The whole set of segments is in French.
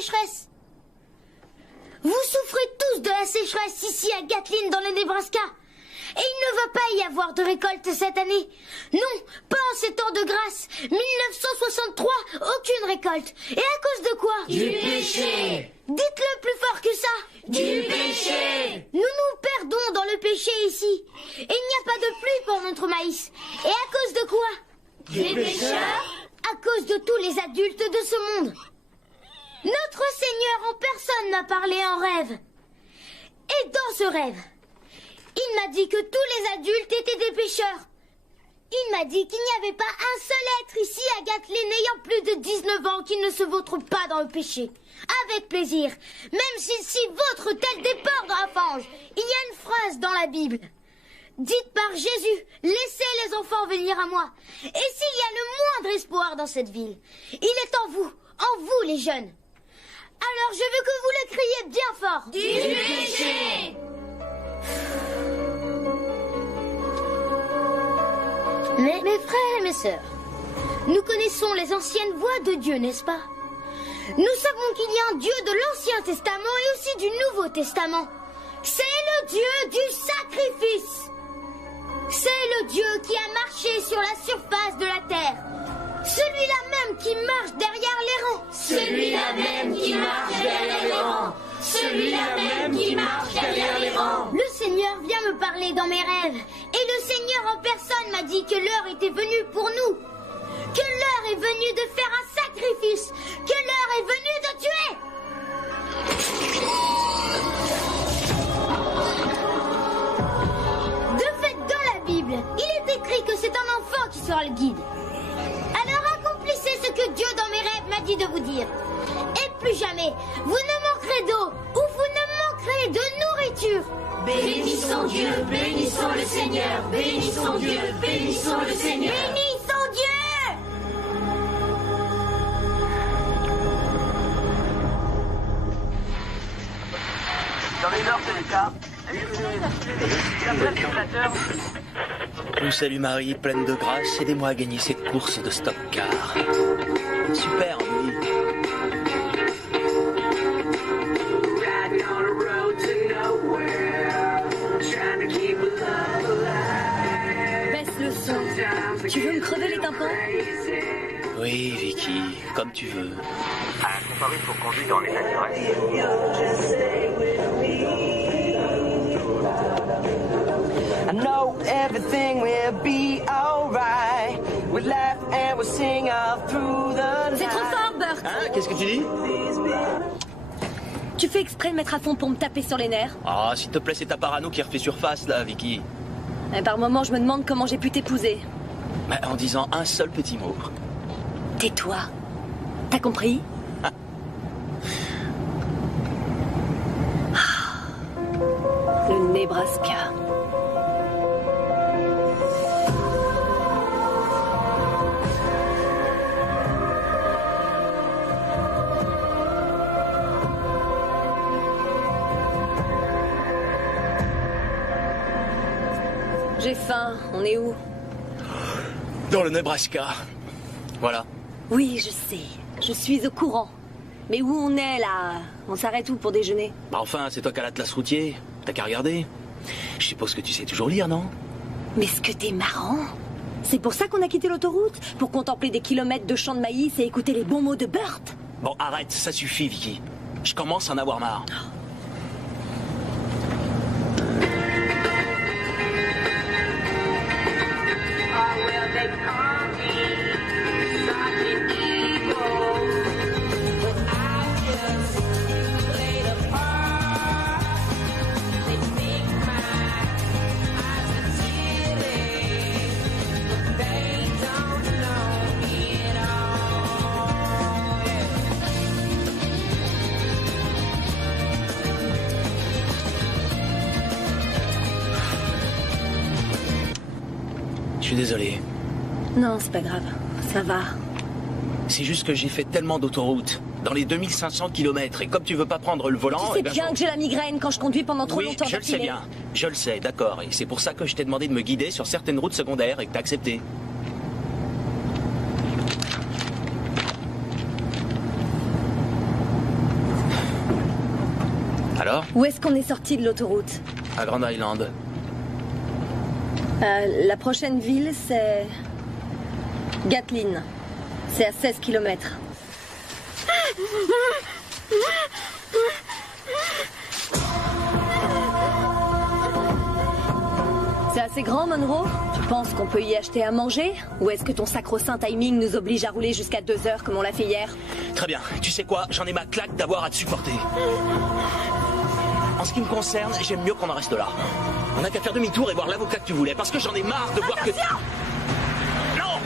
sécheresse. Vous souffrez tous de la sécheresse ici à Gatlin dans le Nebraska. Et il ne va pas y avoir de récolte cette année. Non, pas en ces temps de grâce. 1963, aucune récolte. Et à cause de quoi? Du péché. Dites-le plus fort que ça. Du péché. Nous nous perdons dans le péché ici. Et il n'y a pas de pluie pour notre maïs. Et à cause de quoi? Des pécheurs. À cause de tous les adultes de ce monde. Notre Seigneur en personne m'a parlé en rêve. Et dans ce rêve, il m'a dit que tous les adultes étaient des pécheurs. Il m'a dit qu'il n'y avait pas un seul être ici à Gatlin ayant plus de 19 ans qui ne se vautre pas dans le péché. Avec plaisir, même s'il s'y vautre tel des porcs dans la fange. Il y a une phrase dans la Bible. Dite par Jésus, laissez les enfants venir à moi. Et s'il y a le moindre espoir dans cette ville, il est en vous les jeunes. Alors je veux que vous le criez bien fort. Du péché. Mais mes frères et mes sœurs, nous connaissons les anciennes voies de Dieu, n'est-ce pas? Nous savons qu'il y a un Dieu de l'Ancien Testament et aussi du Nouveau Testament. C'est le Dieu du sacrifice. C'est le Dieu qui a marché sur la surface de la terre. Celui-là même qui marche derrière les rangs. Celui-là même qui marche derrière les rangs. Celui-là même qui marche derrière les rangs. Le Seigneur vient me parler dans mes rêves. Et le Seigneur en personne m'a dit que l'heure était venue pour nous. Que l'heure est venue de faire un sacrifice. Que l'heure est venue de tuer. De fait, dans la Bible, il est écrit que c'est un enfant qui sera le guide. Alors accomplissez ce que Dieu dans mes rêves m'a dit de vous dire. Et plus jamais, vous ne manquerez d'eau ou vous ne manquerez de nourriture. Bénissons Dieu, bénissons le Seigneur, bénissons Dieu, bénissons le Seigneur. Bénissons Dieu! Dans les nord, c'est le cas. Salut Marie, pleine de grâce, aidez-moi à gagner cette course de stock car. Super, oui. Baisse le son. Tu veux me crever les tympans? Oui, Vicky, comme tu veux. À comparer pour conduire dans les naturels. I know everything will be alright. We laugh and we sing all through the night. C'est trop fort, Burt. Hein, qu'est-ce que tu dis? Tu fais exprès de mettre à fond pour me taper sur les nerfs? Ah, s'il te plaît, c'est ta parano qui refait surface, là, Vicky. Et par moments, je me demande comment j'ai pu t'épouser. Mais en disant un seul petit mot. Tais-toi. T'as compris? Le Nebraska. J'ai faim. On est où? Dans le Nebraska. Voilà. Oui, je sais. Je suis au courant. Mais où on est, là? On s'arrête où pour déjeuner? Bah enfin, c'est toi qui as l'atlas routier. T'as qu'à regarder. Je suppose que tu sais toujours lire, non? Mais ce que t'es marrant. C'est pour ça qu'on a quitté l'autoroute? Pour contempler des kilomètres de champs de maïs et écouter les bons mots de Burt? Bon, arrête, ça suffit, Vicky. Je commence à en avoir marre. Je suis désolé. Non, c'est pas grave. Ça va. C'est juste que j'ai fait tellement d'autoroutes. Dans les 2500 km. Et comme tu veux pas prendre le volant... Tu sais eh ben, bien que j'ai la migraine quand je conduis pendant trop oui, longtemps. je le sais bien. Je le sais, d'accord. Et c'est pour ça que je t'ai demandé de me guider sur certaines routes secondaires et que t'as accepté. Où est-ce qu'on est sorti de l'autoroute? À Grand Island. La prochaine ville, c'est... Gatlin. C'est à 16 km. C'est assez grand, Monroe? Tu penses qu'on peut y acheter à manger? Ou est-ce que ton sacro-saint timing nous oblige à rouler jusqu'à 2 heures comme on l'a fait hier? Très bien. Tu sais quoi? J'en ai ma claque d'avoir à te supporter. En ce qui me concerne, j'aime mieux qu'on en reste là. On n'a qu'à faire demi-tour et voir l'avocat que tu voulais, parce que j'en ai marre de voir que... Non!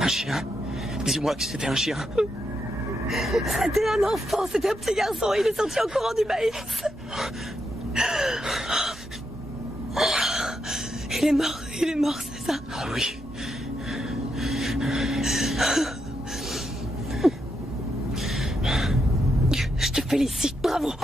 Un chien? Dis-moi que c'était un chien. C'était un enfant, c'était un petit garçon. Il est sorti en courant du maïs. Il est mort, c'est ça? Ah oui. Je te félicite, bravo.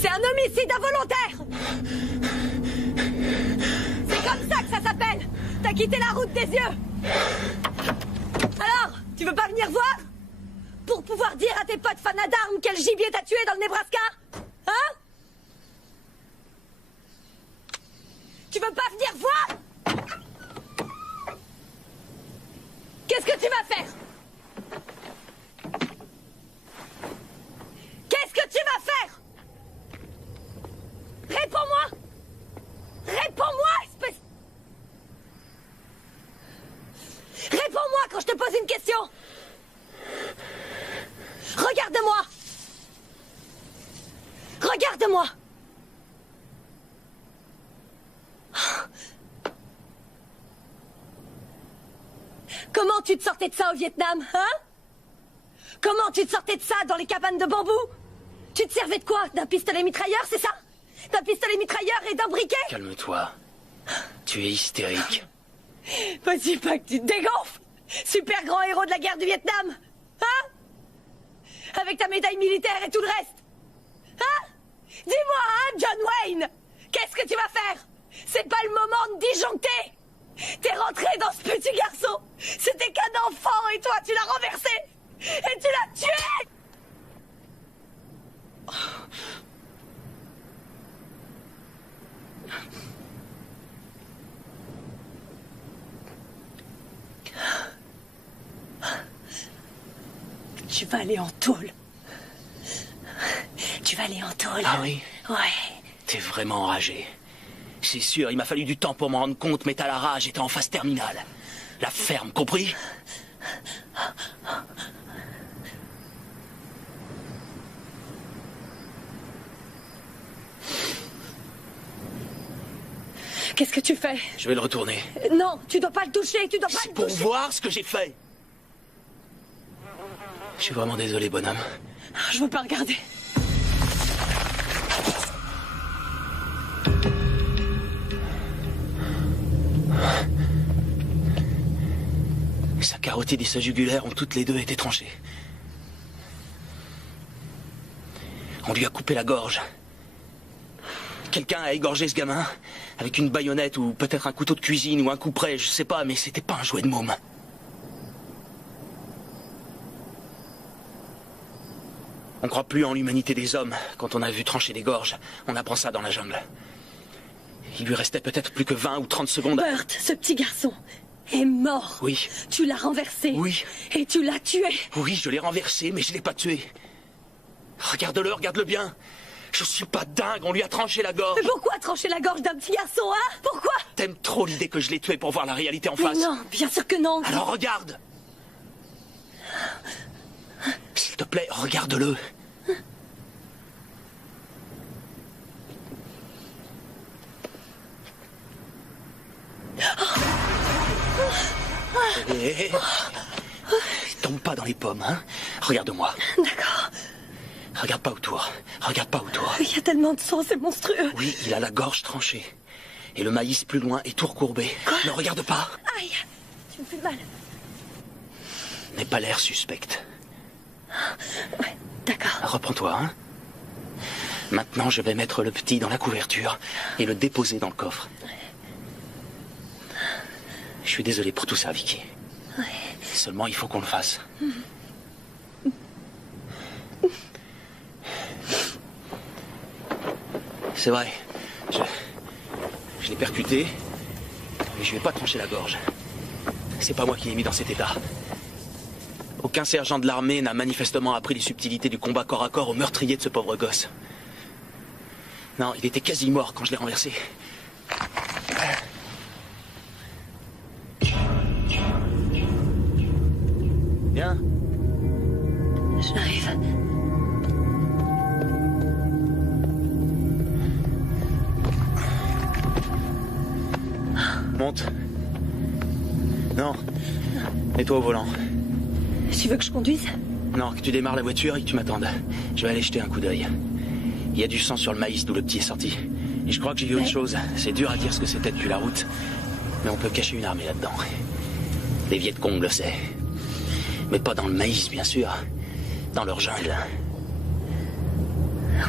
C'est un homicide involontaire. C'est comme ça que ça s'appelle. T'as quitté la route des yeux. Alors, tu veux pas venir voir? Pour pouvoir dire à tes potes fans d'armes quel gibier t'as tué dans le Nebraska? Hein? Tu veux pas venir voir? Qu'est-ce que tu vas faire? Qu'est-ce que tu vas faire? Réponds-moi! Réponds-moi, espèce... Réponds-moi quand je te pose une question! Regarde-moi! Regarde-moi! Comment tu te sortais de ça au Vietnam, hein? Comment tu te sortais de ça dans les cabanes de bambou? Tu te servais de quoi? D'un pistolet mitrailleur, c'est ça? D'un pistolet mitrailleur et d'un briquet? Calme-toi. Tu es hystérique. Vas-y, pas que tu te dégonfles! Super grand héros de la guerre du Vietnam! Hein? Avec ta médaille militaire et tout le reste! Hein? Dis-moi, hein, John Wayne! Qu'est-ce que tu vas faire? C'est pas le moment de disjoncter! T'es rentré dans ce petit garçon! C'était qu'un enfant et toi, tu l'as renversé! Et tu l'as tué! Tu vas aller en tôle. Tu vas aller en tôle. Ah oui? Ouais. T'es vraiment enragé. C'est sûr, il m'a fallu du temps pour m'en rendre compte, mais t'as la rage et t'es en phase terminale. La ferme, compris? Qu'est-ce que tu fais? Je vais le retourner. Non, tu dois pas le toucher, tu dois pas C'est le pour toucher. voir ce que j'ai fait. Je suis vraiment désolé, bonhomme. Je veux pas regarder. Sa carotide et sa jugulaire ont toutes les deux été tranchées. On lui a coupé la gorge. Quelqu'un a égorgé ce gamin avec une baïonnette ou peut-être un couteau de cuisine ou un couperet, je sais pas, mais c'était pas un jouet de môme. On croit plus en l'humanité des hommes quand on a vu trancher des gorges. On apprend ça dans la jungle. Il lui restait peut-être plus que 20 ou 30 secondes. Burt, ce petit garçon est mort. Oui. Tu l'as renversé. Oui. Et tu l'as tué. Oui, je l'ai renversé, mais je l'ai pas tué. Regarde-le, regarde-le bien. Je suis pas dingue, on lui a tranché la gorge. Mais pourquoi trancher la gorge d'un petit garçon, hein? Pourquoi? T'aimes trop l'idée que je l'ai tué pour voir la réalité en Mais face. non, bien sûr que non. Alors regarde. S'il te plaît, regarde-le. Hé, les pommes, hein? Regarde-moi. D'accord. Regarde pas autour. Regarde pas autour. Il y a tellement de sang, c'est monstrueux. Oui, il a la gorge tranchée. Et le maïs plus loin est tout recourbé. Quoi? Ne regarde pas. Aïe, tu me fais mal. N'aie pas l'air suspecte. Ouais, d'accord. Reprends-toi, hein? Maintenant, je vais mettre le petit dans la couverture et le déposer dans le coffre. Je suis désolé pour tout ça, Vicky. Ouais. Seulement, il faut qu'on le fasse. C'est vrai. Je l'ai percuté, mais je vais pas trancher la gorge. C'est pas moi qui l'ai mis dans cet état. Aucun sergent de l'armée n'a manifestement appris les subtilités du combat corps à corps au meurtrier de ce pauvre gosse. Non, il était quasi mort quand je l'ai renversé. Viens. J'arrive. Monte. Non. Mets-toi au volant. Tu veux que je conduise? Non, que tu démarres la voiture et que tu m'attendes. Je vais aller jeter un coup d'œil. Il y a du sang sur le maïs d'où le petit est sorti. Et je crois que j'ai vu autre chose. C'est dur à dire ce que c'était depuis la route. Mais on peut cacher une armée là-dedans. Les Vietcong le sait. Mais pas dans le maïs, bien sûr. Dans leur jungle.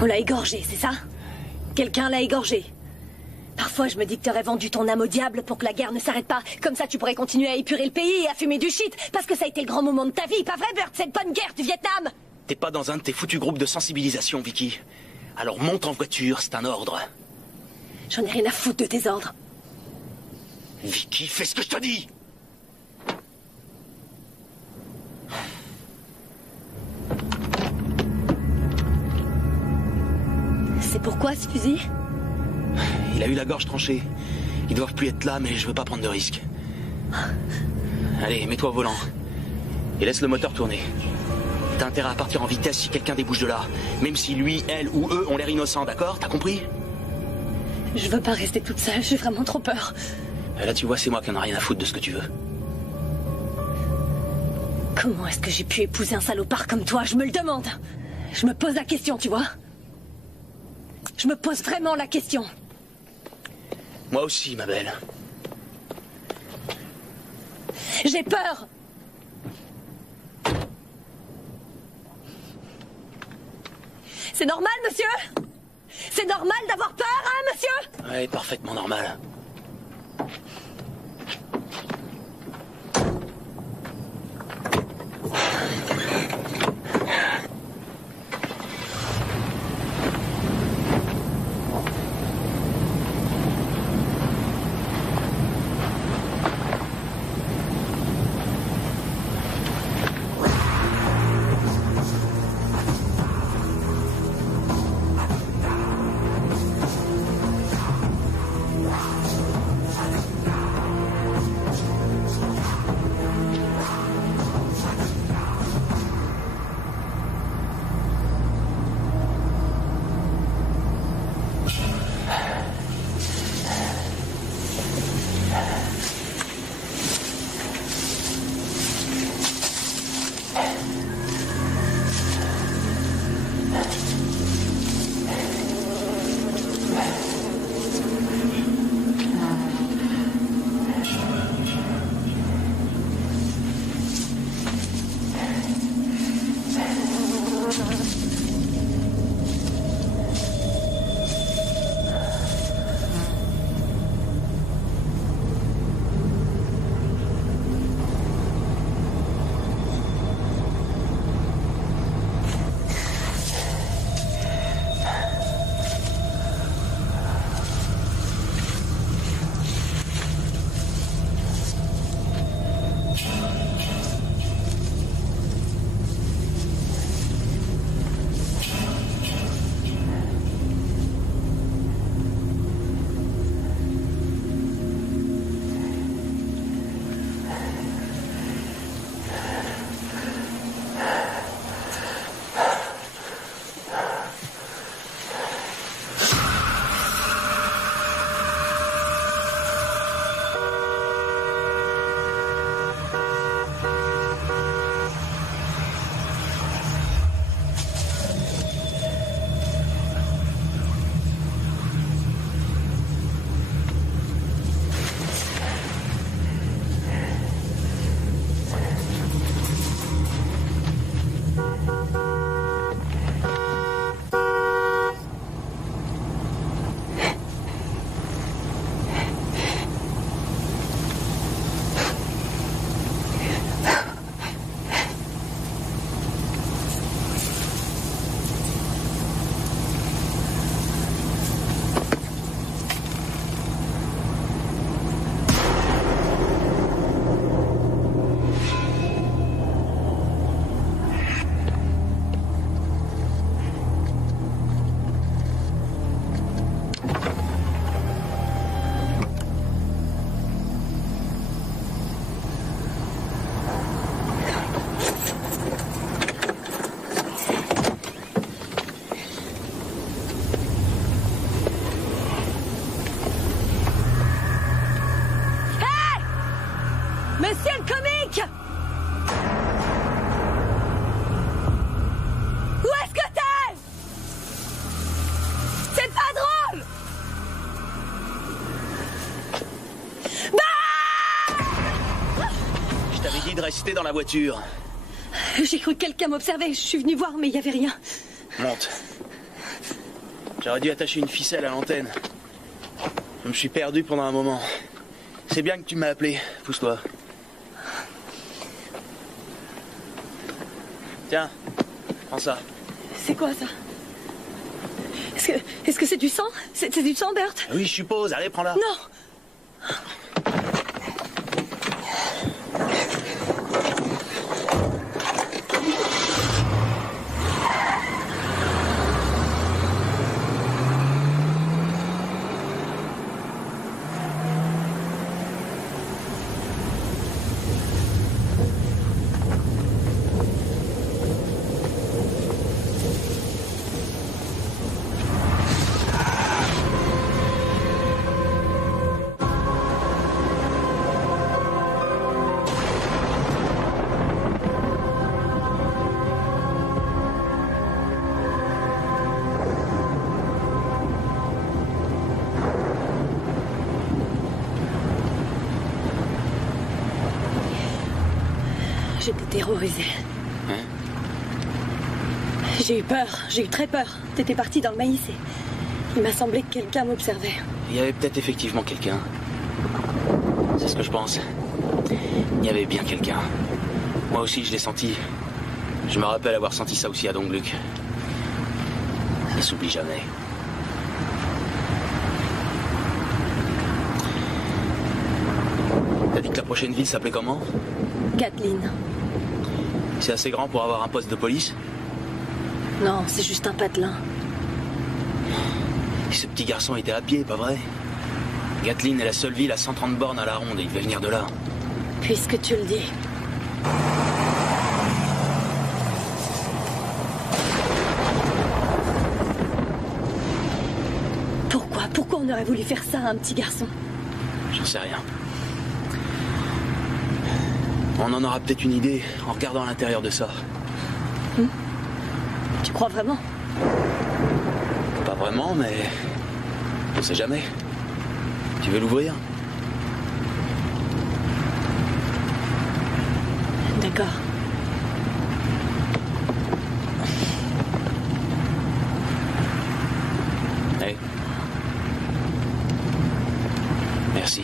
On l'a égorgé, c'est ça? Quelqu'un l'a égorgé. Parfois, je me dis que t'aurais vendu ton âme au diable pour que la guerre ne s'arrête pas. Comme ça, tu pourrais continuer à épurer le pays et à fumer du shit. Parce que ça a été le grand moment de ta vie, pas vrai, Burt? Cette bonne guerre du Vietnam! T'es pas dans un de tes foutus groupes de sensibilisation, Vicky. Alors monte en voiture, c'est un ordre. J'en ai rien à foutre de tes ordres. Vicky, fais ce que je te dis! C'est pourquoi ce fusil? Il a eu la gorge tranchée. Ils doivent plus être là, mais je veux pas prendre de risques. Allez, mets-toi au volant. Et laisse le moteur tourner. T'as intérêt à partir en vitesse si quelqu'un débouche de là. Même si lui, elle ou eux ont l'air innocents, d'accord? T'as compris? Je veux pas rester toute seule, j'ai vraiment trop peur. Là, tu vois, c'est moi qui en a rien à foutre de ce que tu veux. Comment est-ce que j'ai pu épouser un salopard comme toi? Je me le demande. Je me pose la question, tu vois? Je me pose vraiment la question. Moi aussi, ma belle. J'ai peur. C'est normal, monsieur? C'est normal d'avoir peur, hein, monsieur? Ouais, parfaitement normal. Monsieur le comique! Où est-ce que t'es? C'est pas drôle! Je t'avais dit de rester dans la voiture. J'ai cru que quelqu'un m'observait. Je suis venue voir, mais il n'y avait rien. Monte. J'aurais dû attacher une ficelle à l'antenne. Je me suis perdu pendant un moment. C'est bien que tu m'as appelé. Pousse-toi. Tiens, prends ça. C'est quoi ça? Est-ce que c'est du sang? C'est du sang, Bert? Oui, je suppose. Allez, prends-la. Non! J'étais terrorisée. Hein? J'ai eu peur, j'ai eu très peur. T'étais parti dans le maïs et il m'a semblé que quelqu'un m'observait. Il y avait peut-être effectivement quelqu'un. C'est ce que je pense. Il y avait bien quelqu'un. Moi aussi, je l'ai senti. Je me rappelle avoir senti ça aussi à Dongluk. Ça s'oublie jamais. T'as dit que la prochaine ville s'appelait comment? Kathleen. C'est assez grand pour avoir un poste de police? Non, c'est juste un patelin. Ce petit garçon était à pied, pas vrai? Kathleen est la seule ville à 130 bornes à la ronde et il devait venir de là. Puisque tu le dis. Pourquoi on aurait voulu faire ça à un petit garçon? J'en sais rien. On en aura peut-être une idée en regardant à l'intérieur de ça. Tu crois vraiment? Pas vraiment, mais on sait jamais. Tu veux l'ouvrir? D'accord. Hey. Merci.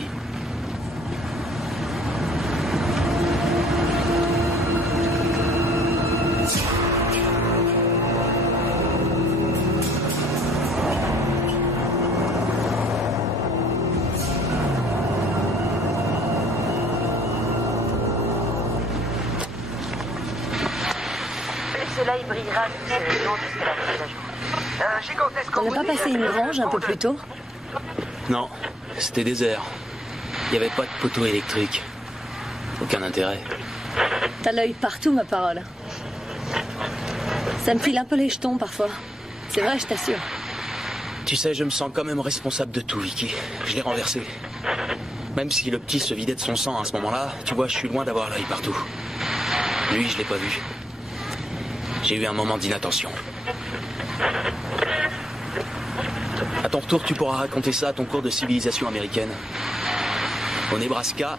Le soleil brillera sur ces régions jusqu'à la fin de la journée. Gigantesque. On n'a pas passé une grange un peu plus tôt? Non, c'était désert. Il n'y avait pas de poteau électrique. Aucun intérêt. T'as l'œil partout, ma parole. Ça me file un peu les jetons parfois. C'est vrai, je t'assure. Tu sais, je me sens quand même responsable de tout, Vicky. Je l'ai renversé. Même si le petit se vidait de son sang à ce moment-là, tu vois, je suis loin d'avoir l'œil partout. Lui, je l'ai pas vu. J'ai eu un moment d'inattention. À ton retour, tu pourras raconter ça à ton cours de civilisation américaine. Au Nebraska,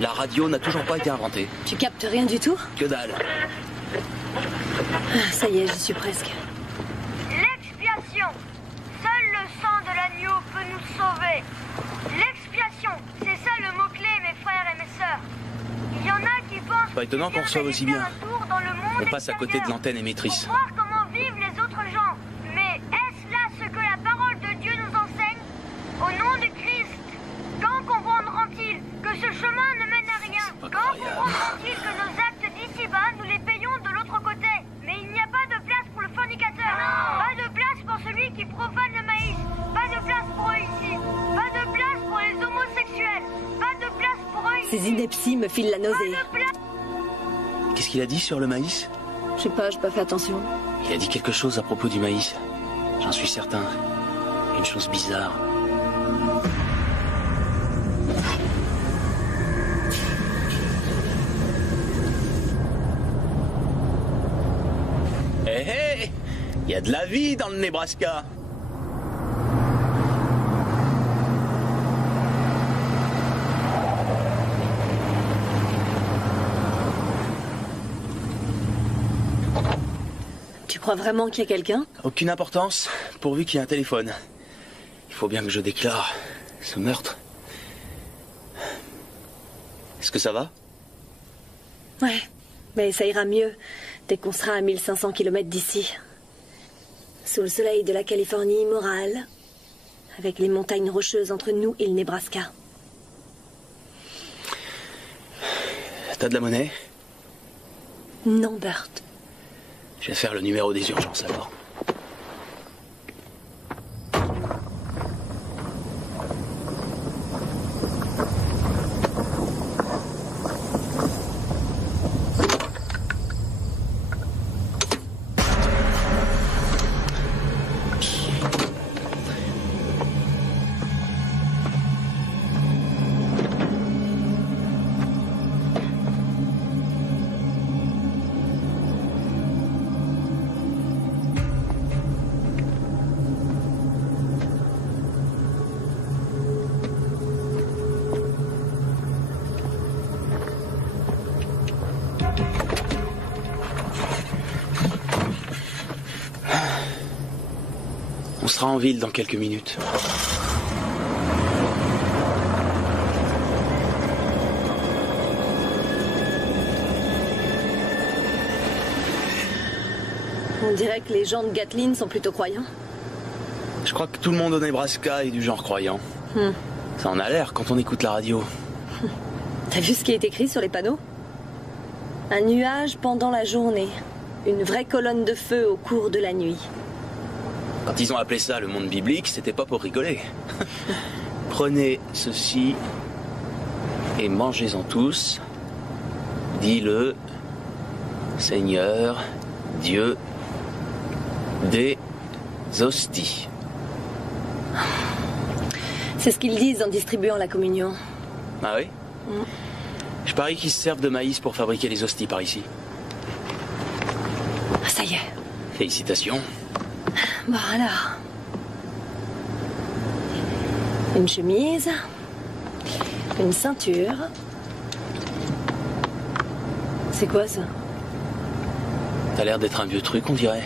la radio n'a toujours pas été inventée. Tu captes rien du tout? Que dalle. Ah, ça y est, j'y suis presque. L'expiation. Seul le sang de l'agneau peut nous sauver. L'expiation, c'est ça le mot-clé, mes frères et mes sœurs. Il y en a qui pensent... Pas étonnant qu'on reçoive aussi bien. On passe à côté de l'antenne émettrice. Pour voir comment vivent les autres gens. Mais est-ce là ce que la parole de Dieu nous enseigne? Au nom du Christ, quand comprendront-ils que ce chemin ne mène à rien? Quand comprendront-ils que nos actes d'ici-bas, nous les payons de l'autre côté? Mais il n'y a pas de place pour le fornicateur. Pas de place pour celui qui profane le maïs. Pas de place pour eux ici. Pas de place pour les homosexuels. Pas de place pour eux ici. Ces inepties me filent la nausée. Qu'est-ce qu'il a dit sur le maïs? Je sais pas, j'ai pas fait attention. Il a dit quelque chose à propos du maïs. J'en suis certain. Une chose bizarre. Il y a de la vie dans le Nebraska. Tu crois vraiment qu'il y a quelqu'un? Aucune importance, pourvu qu'il y ait un téléphone. Il faut bien que je déclare ce meurtre. Est-ce que ça va? Ouais, mais ça ira mieux dès qu'on sera à 1500 km d'ici. Sous le soleil de la Californie morale, avec les montagnes rocheuses entre nous et le Nebraska. T'as de la monnaie? Non, Burt. Je vais faire le numéro des urgences alors. On sera en ville dans quelques minutes. On dirait que les gens de Gatlin sont plutôt croyants. Je crois que tout le monde au Nebraska est du genre croyant. Ça en a l'air quand on écoute la radio. T'as vu ce qui est écrit sur les panneaux? Un nuage pendant la journée. Une vraie colonne de feu au cours de la nuit. Quand ils ont appelé ça le monde biblique, c'était pas pour rigoler. Prenez ceci et mangez-en tous, dit le Seigneur Dieu des hosties. C'est ce qu'ils disent en distribuant la communion. Ah oui? Je parie qu'ils se servent de maïs pour fabriquer les hosties par ici. Ah, ça y est. Félicitations. Bon alors. Une chemise. Une ceinture. C'est quoi ça? T'as l'air d'être un vieux truc, on dirait.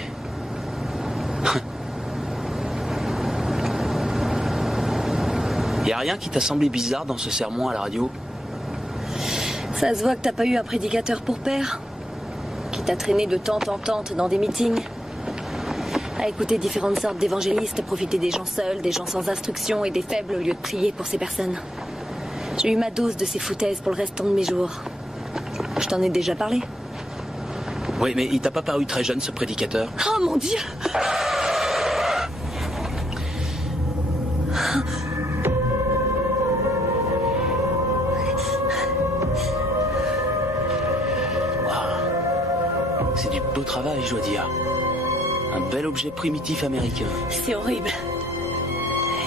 Y a rien qui t'a semblé bizarre dans ce sermon à la radio? Ça se voit que t'as pas eu un prédicateur pour père, qui t'a traîné de tente en tente dans des meetings, à écouter différentes sortes d'évangélistes, profiter des gens seuls, des gens sans instruction et des faibles au lieu de prier pour ces personnes. J'ai eu ma dose de ces foutaises pour le restant de mes jours. Je t'en ai déjà parlé. Oui, mais il t'a pas paru très jeune, ce prédicateur? Oh mon Dieu! C'est du beau travail, je dois dire. Un bel objet primitif américain. C'est horrible.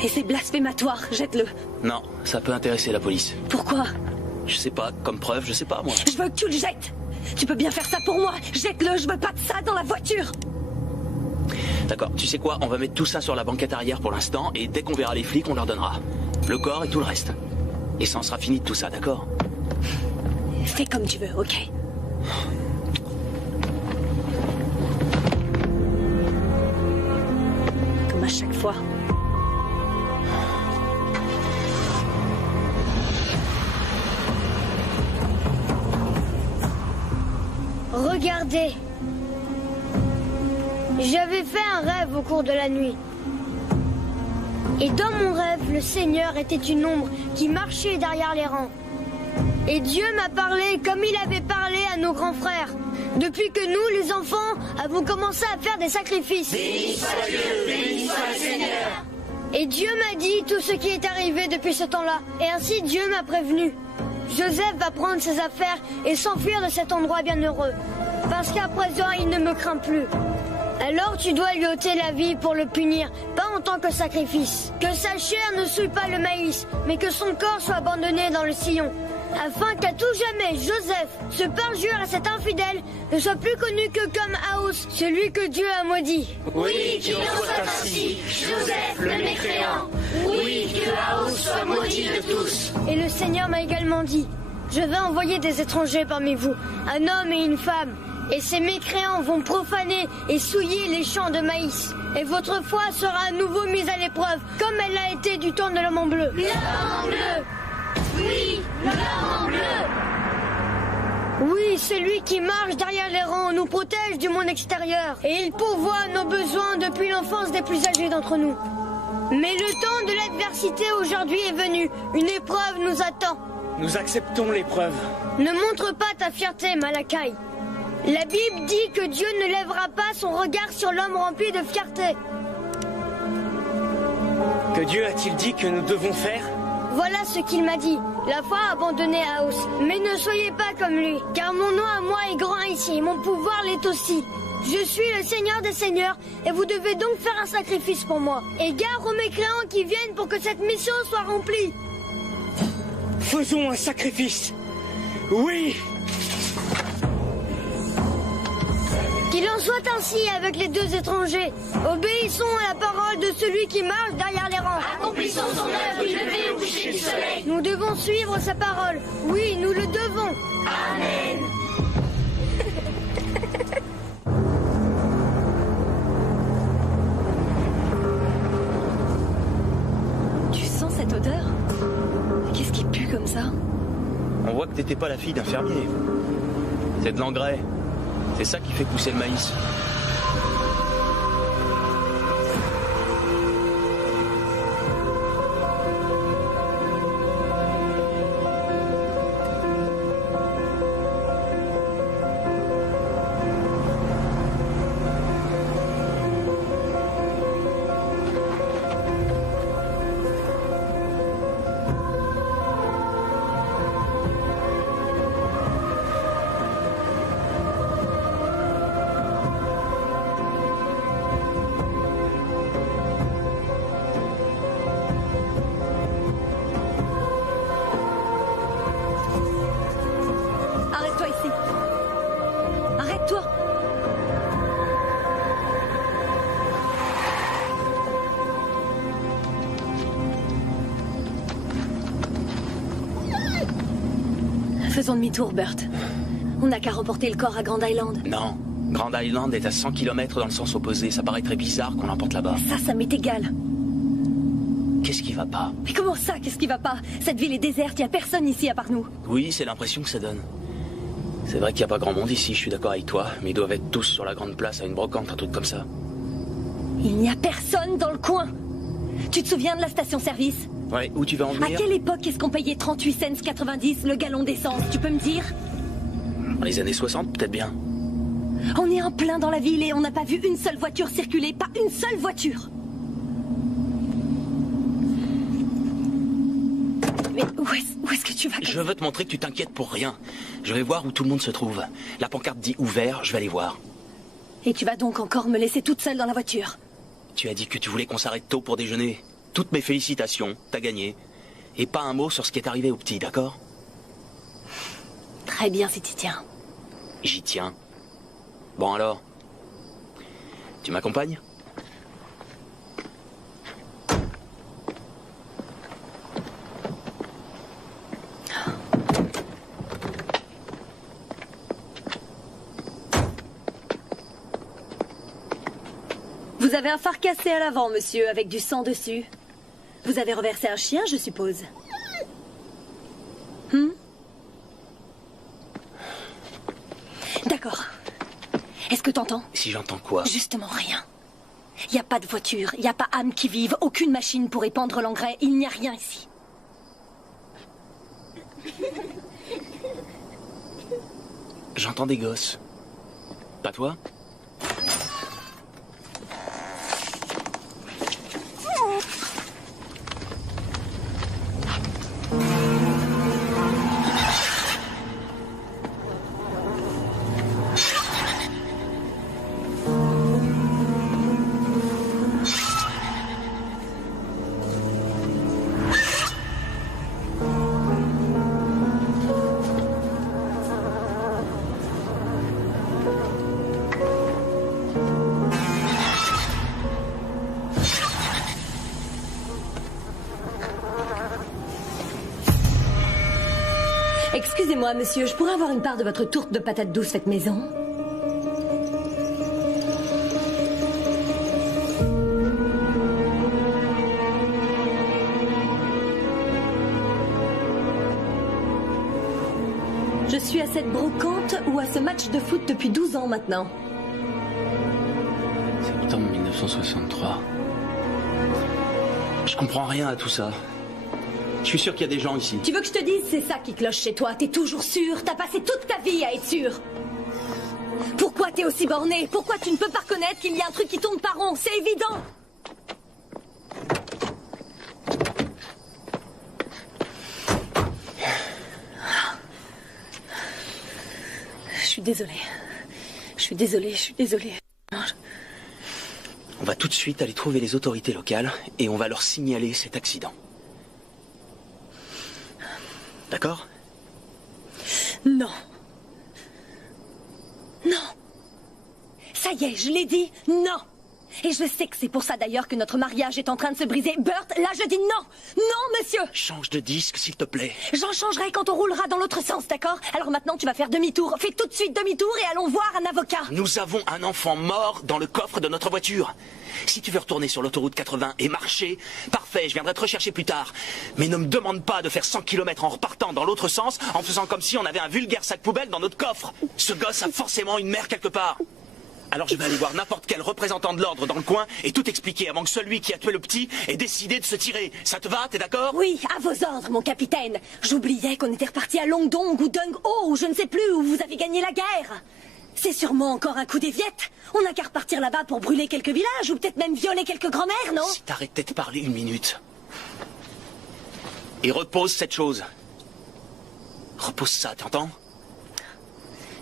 Et c'est blasphématoire, jette-le. Non, ça peut intéresser la police. Pourquoi? Je sais pas, comme preuve, je sais pas, moi. Je veux que tu le jettes. Tu peux bien faire ça pour moi. Jette-le, je veux pas de ça dans la voiture. D'accord, tu sais quoi? On va mettre tout ça sur la banquette arrière pour l'instant, et dès qu'on verra les flics, on leur donnera. Le corps et tout le reste. Et ça en sera fini de tout ça, d'accord? Fais comme tu veux, ok? Comme à chaque fois. Regardez. J'avais fait un rêve au cours de la nuit. Et dans mon rêve, le Seigneur était une ombre qui marchait derrière les rangs. Et Dieu m'a parlé comme il avait parlé à nos grands frères. Depuis que nous, les enfants, avons commencé à faire des sacrifices. Béni soit Dieu, béni soit le Seigneur. Et Dieu m'a dit tout ce qui est arrivé depuis ce temps-là. Et ainsi Dieu m'a prévenu. Joseph va prendre ses affaires et s'enfuir de cet endroit bienheureux. Parce qu'à présent, il ne me craint plus. Alors tu dois lui ôter la vie pour le punir, pas en tant que sacrifice. Que sa chair ne souille pas le maïs, mais que son corps soit abandonné dans le sillon. Afin qu'à tout jamais, Joseph, ce parjure à cet infidèle, ne soit plus connu que comme Aos, celui que Dieu a maudit. Oui, qu'il en soit ainsi, Joseph le mécréant. Oui, que Aos soit maudit de tous. Et le Seigneur m'a également dit, je vais envoyer des étrangers parmi vous, un homme et une femme. Et ces mécréants vont profaner et souiller les champs de maïs. Et votre foi sera à nouveau mise à l'épreuve, comme elle l'a été du temps de l'homme en bleu. L'homme en bleu. Oui, l'homme en bleu. Oui, celui qui marche derrière les rangs nous protège du monde extérieur. Et il pourvoit nos besoins depuis l'enfance des plus âgés d'entre nous. Mais le temps de l'adversité aujourd'hui est venu. Une épreuve nous attend. Nous acceptons l'épreuve. Ne montre pas ta fierté, Malakai. La Bible dit que Dieu ne lèvera pas son regard sur l'homme rempli de fierté. Que Dieu a-t-il dit que nous devons faire? Voilà ce qu'il m'a dit. La foi a abandonné Aos. Mais ne soyez pas comme lui, car mon nom à moi est grand ici, mon pouvoir l'est aussi. Je suis le Seigneur des Seigneurs, et vous devez donc faire un sacrifice pour moi. Et gare aux mécréants qui viennent pour que cette mission soit remplie. Faisons un sacrifice. Oui. Qu'il en soit ainsi avec les deux étrangers. Obéissons à la parole de celui qui marche derrière les rangs. Accomplissons son œuvre du lever au coucher du soleil. Nous devons suivre sa parole. Oui, nous le devons. Amen. Tu sens cette odeur? Qu'est-ce qui pue comme ça? On voit que t'étais pas la fille d'un fermier. C'est de l'engrais. C'est ça qui fait pousser le maïs. Arrête-toi ici. Arrête-toi. Faisons demi-tour, Bert. On n'a qu'à remporter le corps à Grand Island. Non. Grand Island est à 100 km dans le sens opposé. Ça paraît très bizarre qu'on l'emporte là-bas. Ça m'est égal. Qu'est-ce qui va pas? Mais comment ça, qu'est-ce qui va pas? Cette ville est déserte, y a personne ici à part nous. Oui, c'est l'impression que ça donne. C'est vrai qu'il n'y a pas grand monde ici, je suis d'accord avec toi. Mais ils doivent être tous sur la grande place à une brocante, un truc comme ça. Il n'y a personne dans le coin. Tu te souviens de la station-service? Ouais, où tu vas en À venir? quelle époque est-ce qu'on payait 38 cents 90 le gallon d'essence? Tu peux me dire? Dans les années 60, peut-être bien. On est en plein dans la ville et on n'a pas vu une seule voiture circuler, pas une seule voiture. Mais où est-ce que tu vas? Je veux te montrer que tu t'inquiètes pour rien. Je vais voir où tout le monde se trouve. La pancarte dit ouvert, je vais aller voir. Et tu vas donc encore me laisser toute seule dans la voiture? Tu as dit que tu voulais qu'on s'arrête tôt pour déjeuner. Toutes mes félicitations, t'as gagné. Et pas un mot sur ce qui est arrivé au petit, d'accord? Très bien si t'y tiens. J'y tiens. Bon alors, tu m'accompagnes? Vous avez un phare cassé à l'avant, monsieur, avec du sang dessus. Vous avez renversé un chien, je suppose. D'accord. Est-ce que t'entends? Si j'entends quoi? Justement rien. Il n'y a pas de voiture, il n'y a pas âme qui vive, aucune machine pour épandre l'engrais, il n'y a rien ici. J'entends des gosses. Pas toi? Excusez-moi, monsieur, je pourrais avoir une part de votre tourte de patates douces faite maison? Je suis à cette brocante ou à ce match de foot depuis 12 ans maintenant. Septembre 1963. Je comprends rien à tout ça. Je suis sûr qu'il y a des gens ici. Tu veux que je te dise, c'est ça qui cloche chez toi. T'es toujours sûr. T'as passé toute ta vie à être sûr. Pourquoi t'es aussi borné? Pourquoi tu ne peux pas reconnaître qu'il y a un truc qui tourne pas rond? C'est évident. Je suis désolée. Je suis désolée, je suis désolée. On va tout de suite aller trouver les autorités locales et on va leur signaler cet accident. D'accord? Non. Non. Ça y est, je l'ai dit, non. Et je sais que c'est pour ça d'ailleurs que notre mariage est en train de se briser. Burt, là je dis non. Non, monsieur. Change de disque, s'il te plaît. J'en changerai quand on roulera dans l'autre sens, d'accord? Alors maintenant tu vas faire demi-tour. Fais tout de suite demi-tour et allons voir un avocat. Nous avons un enfant mort dans le coffre de notre voiture. Si tu veux retourner sur l'autoroute 80 et marcher, parfait, je viendrai te rechercher plus tard. Mais ne me demande pas de faire 100 km en repartant dans l'autre sens en faisant comme si on avait un vulgaire sac poubelle dans notre coffre. Ce gosse a forcément une mère quelque part. Alors je vais aller voir n'importe quel représentant de l'ordre dans le coin et tout expliquer avant que celui qui a tué le petit ait décidé de se tirer. Ça te va, t'es d'accord? Oui, à vos ordres, mon capitaine. J'oubliais qu'on était reparti à Longdong ou Dung-Ho ou je ne sais plus où vous avez gagné la guerre. C'est sûrement encore un coup des Viettes. On n'a qu'à repartir là-bas pour brûler quelques villages ou peut-être même violer quelques grand-mères, non? Si t'arrêtais de parler une minute. Et repose cette chose. Repose ça, t'entends?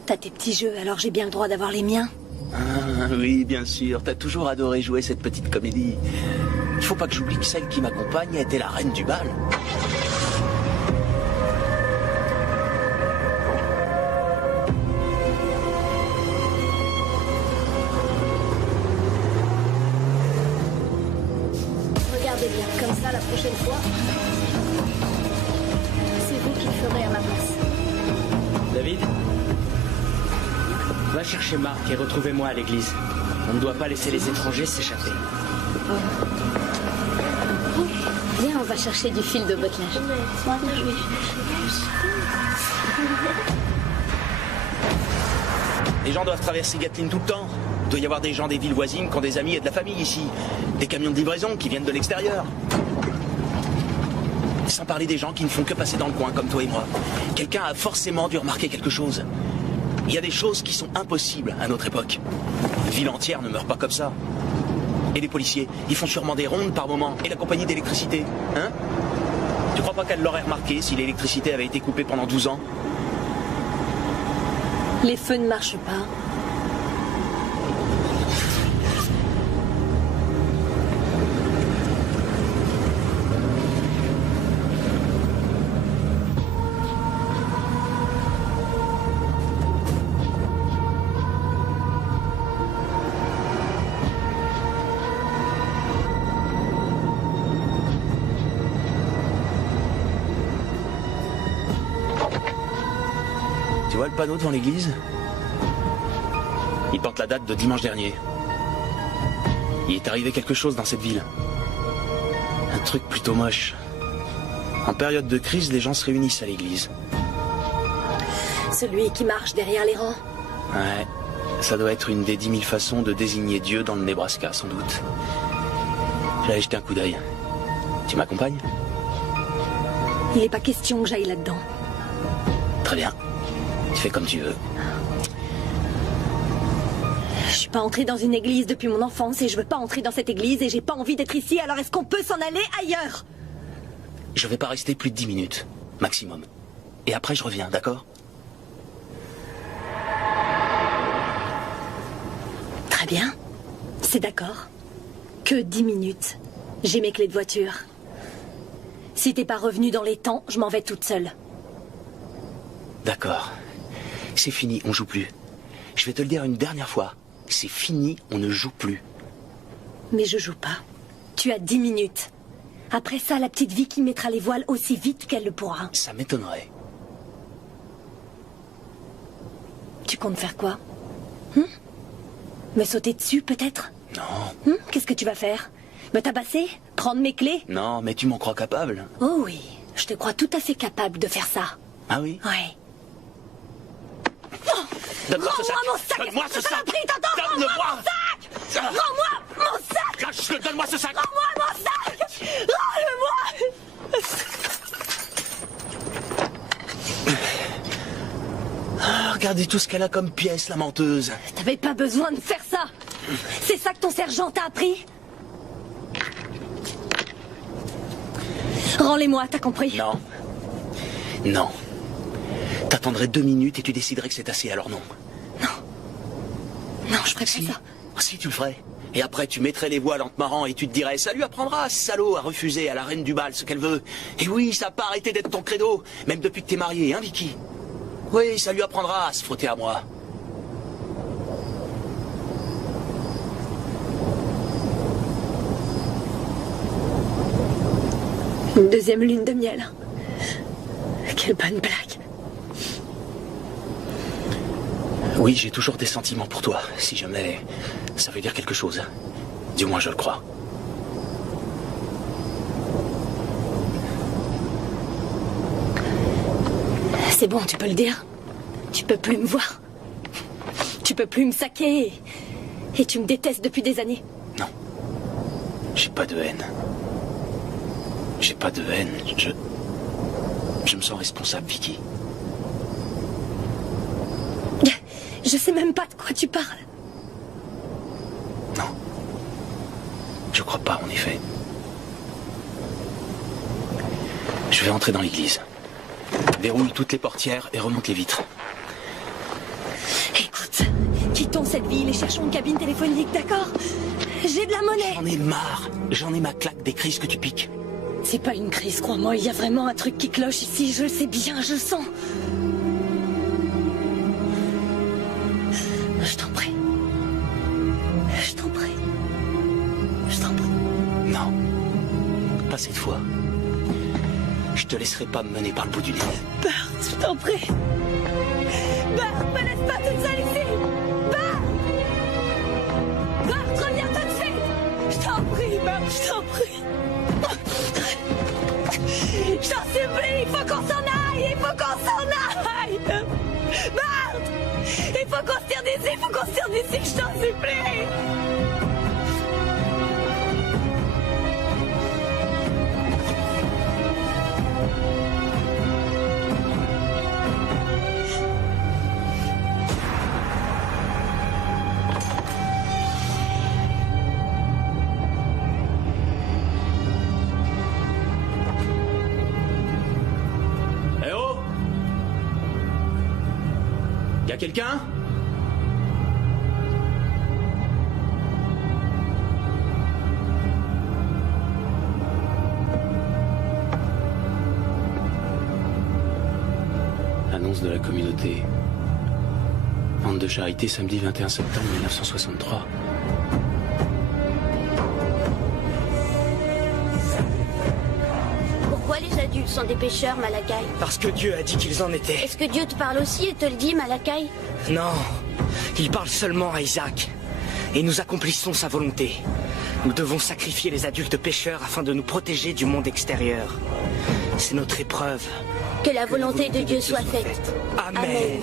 T'as tes petits jeux, alors j'ai bien le droit d'avoir les miens. Ah, oui, bien sûr. T'as toujours adoré jouer cette petite comédie. Il faut pas que j'oublie que celle qui m'accompagne était la reine du bal. Regardez bien, comme ça, la prochaine fois, c'est vous qui le ferez à ma place. David? Va chercher Marc et retrouvez-moi à l'église. On ne doit pas laisser les étrangers s'échapper. Viens, on va chercher du fil de bottelage. Les gens doivent traverser Gatlin tout le temps. Il doit y avoir des gens des villes voisines qui ont des amis et de la famille ici. Des camions de livraison qui viennent de l'extérieur. Sans parler des gens qui ne font que passer dans le coin comme toi et moi. Quelqu'un a forcément dû remarquer quelque chose. Il y a des choses qui sont impossibles à notre époque. Une ville entière ne meurt pas comme ça. Et les policiers, ils font sûrement des rondes par moment. Et la compagnie d'électricité, hein? Tu crois pas qu'elle l'aurait remarqué si l'électricité avait été coupée pendant 12 ans? Les feux ne marchent pas. Tu vois le panneau devant l'église? Il porte la date de dimanche dernier. Il est arrivé quelque chose dans cette ville. Un truc plutôt moche. En période de crise, les gens se réunissent à l'église. Celui qui marche derrière les rangs. Ouais, ça doit être une des 10 000 façons de désigner Dieu dans le Nebraska, sans doute. J'allais jeter un coup d'œil. Tu m'accompagnes? Il n'est pas question que j'aille là-dedans. Très bien. Tu fais comme tu veux. Je suis pas entrée dans une église depuis mon enfance et je veux pas entrer dans cette église et j'ai pas envie d'être ici, alors est-ce qu'on peut s'en aller ailleurs? Je vais pas rester plus de 10 minutes, maximum. Et après je reviens, d'accord? Très bien. C'est d'accord. Que 10 minutes. J'ai mes clés de voiture. Si t'es pas revenu dans les temps, je m'en vais toute seule. D'accord. C'est fini, on joue plus. Je vais te le dire une dernière fois. C'est fini, on ne joue plus. Mais je joue pas. Tu as 10 minutes. Après ça, la petite Vicky mettra les voiles aussi vite qu'elle le pourra. Ça m'étonnerait. comptes faire quoi? Me sauter dessus, peut-être? Non. Qu'est-ce que tu vas faire? Me tabasser? Prendre mes clés? Non, mais tu m'en crois capable? Oh oui, je te crois tout à fait capable de faire ça. Ah oui? Ouais. Donne-moi ce sac! Rends-moi mon sac! Donne-moi ce sac! T'entends? Donne-le-moi! Rends-moi mon sac! Lâche-le, donne-moi ce sac! Rends-moi mon sac! Rends-le-moi! Ah, regardez tout ce qu'elle a comme pièce, la menteuse. T'avais pas besoin de faire ça. C'est ça que ton sergent t'a appris? Rends-les-moi, t'as compris? Non. Non. T'attendrais 2 minutes et tu déciderais que c'est assez, alors non. Non, je ferais Si. pas ça. Si, tu le ferais. Et après, tu mettrais les voiles en te marrant et tu te dirais, ça lui apprendra, ce salaud, à refuser à la reine du bal ce qu'elle veut. Et oui, ça n'a pas arrêté d'être ton credo, même depuis que t'es marié, hein, Vicky? Oui, ça lui apprendra à se frotter à moi. Une deuxième lune de miel. Quelle bonne blague. Oui, j'ai toujours des sentiments pour toi, si jamais ça veut dire quelque chose. Du moins, je le crois. C'est bon, tu peux le dire. Tu peux plus me voir. Tu peux plus me saquer. Et tu me détestes depuis des années. Non. J'ai pas de haine. J'ai pas de haine. Je me sens responsable, Vicky. Je sais même pas de quoi tu parles. Non. Je crois pas, en effet. Je vais entrer dans l'église. Verrouille toutes les portières et remonte les vitres. Écoute, quittons cette ville et cherchons une cabine téléphonique, d'accord? J'ai de la monnaie. J'en ai marre. J'en ai ma claque des crises que tu piques. C'est pas une crise, crois-moi. Il y a vraiment un truc qui cloche ici. Je le sais bien, je le sens. Je t'en prie. Je t'en prie. Je t'en prie. Non. Pas cette fois. Je te laisserai pas me mener par le bout du nez. Bart, je t'en prie. Bart, me laisse pas toute seule ici. Bart! Bart, reviens tout de suite. Je t'en prie, Bart, je t'en prie. Je t'en supplie, il faut qu'on s'en aille. Il faut qu'on s'en aille. Bart! Il faut qu'on se tire d'ici, il faut qu'on se tire d'ici, je t'en supplie. Eh oh! Y'a quelqu'un? Annonce de la communauté. Vente de charité samedi 21 septembre 1963. Pourquoi les adultes sont des pêcheurs, Malakai? Parce que Dieu a dit qu'ils en étaient. Est-ce que Dieu te parle aussi et te le dit, Malakai? Non, il parle seulement à Isaac. Et nous accomplissons sa volonté. Nous devons sacrifier les adultes pécheurs afin de nous protéger du monde extérieur. C'est notre épreuve. Que la volonté de Dieu soit faite. Amen. Amen.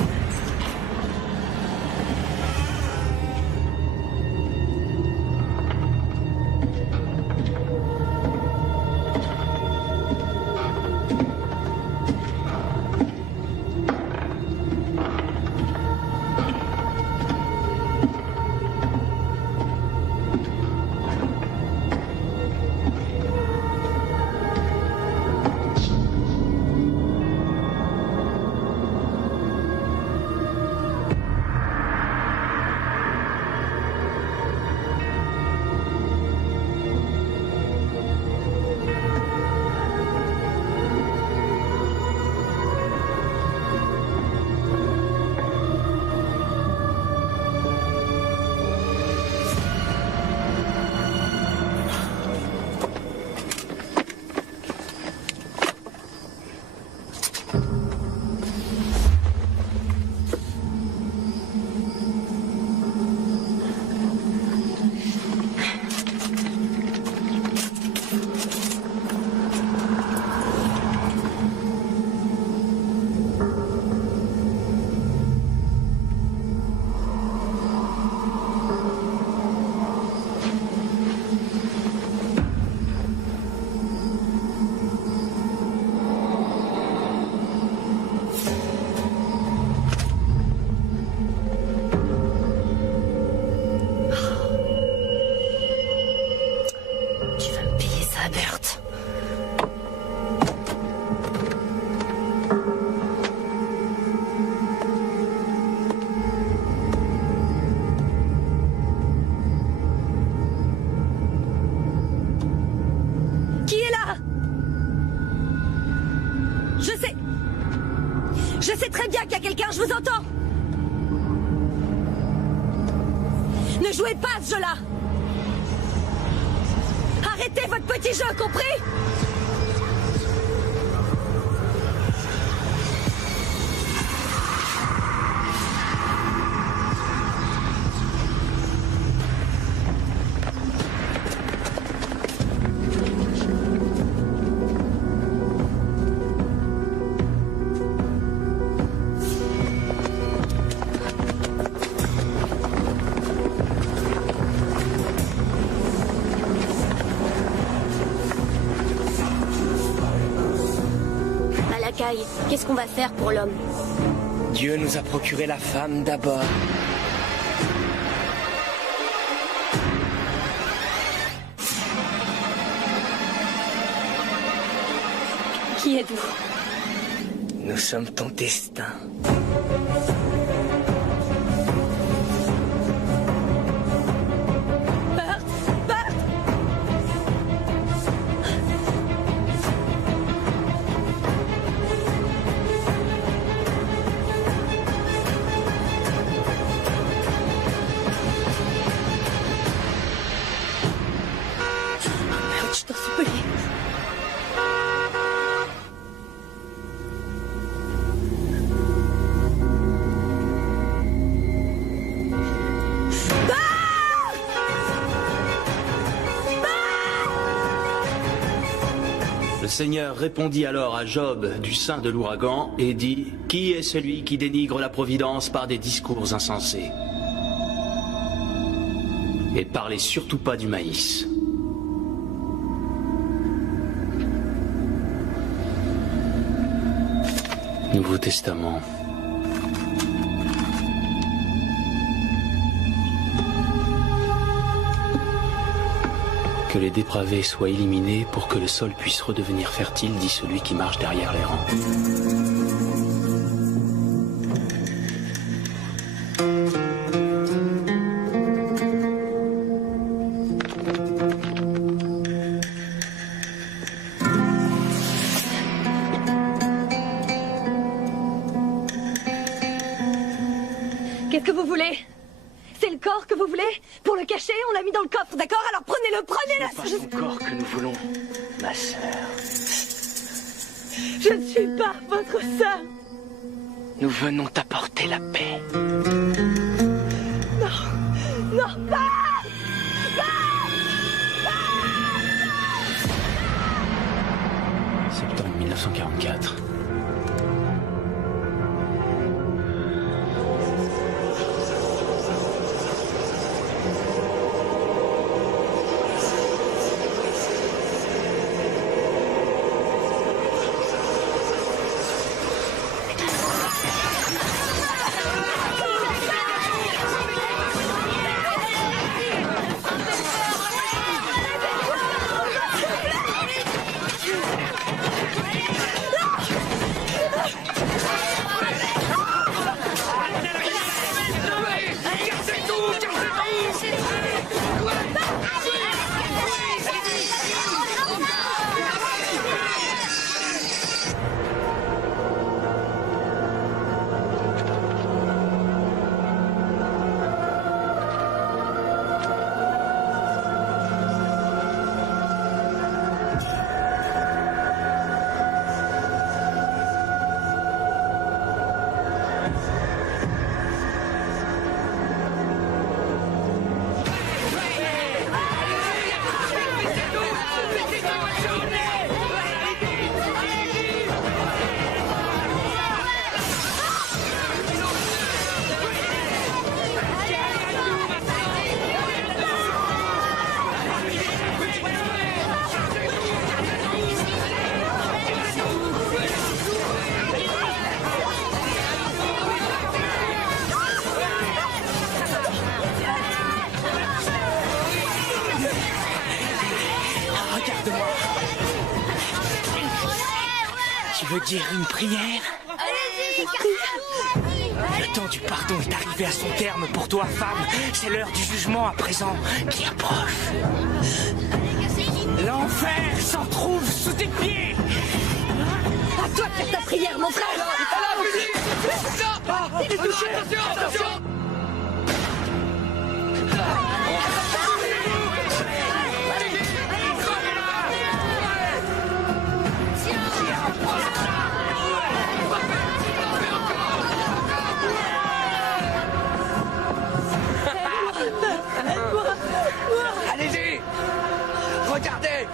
Je sais très bien qu'il y a quelqu'un, je vous entends. Ne jouez pas à ce jeu-là. Arrêtez votre petit jeu, compris? Qu'est-ce qu'on va faire pour l'homme? Dieu nous a procuré la femme d'abord. Qui êtes-vous? Nous sommes ton destin. Le Seigneur répondit alors à Job du sein de l'ouragan et dit: Qui est celui qui dénigre la providence par des discours insensés? Et parlez surtout pas du maïs. Nouveau Testament. Que les dépravés soient éliminés pour que le sol puisse redevenir fertile, dit celui qui marche derrière les rangs. Qu'est-ce que vous voulez? C'est le corps que vous voulez? Pour le cacher, on l'a mis dans le coffre, d'accord? Alors prenez-le, prenez-le! Ce n'est pas ton corps que nous voulons, ma sœur. Je ne suis pas votre sœur. Nous venons t'apporter la paix. Non, non, pas! Septembre 1944. Tu veux dire une prière? Le temps du pardon est arrivé à son terme pour toi, femme. C'est l'heure du jugement à présent qui approche. L'enfer s'en trouve sous tes pieds. À toi de faire ta derrière, mon frère. Il est touché. Attention. Allez-y! Regardez!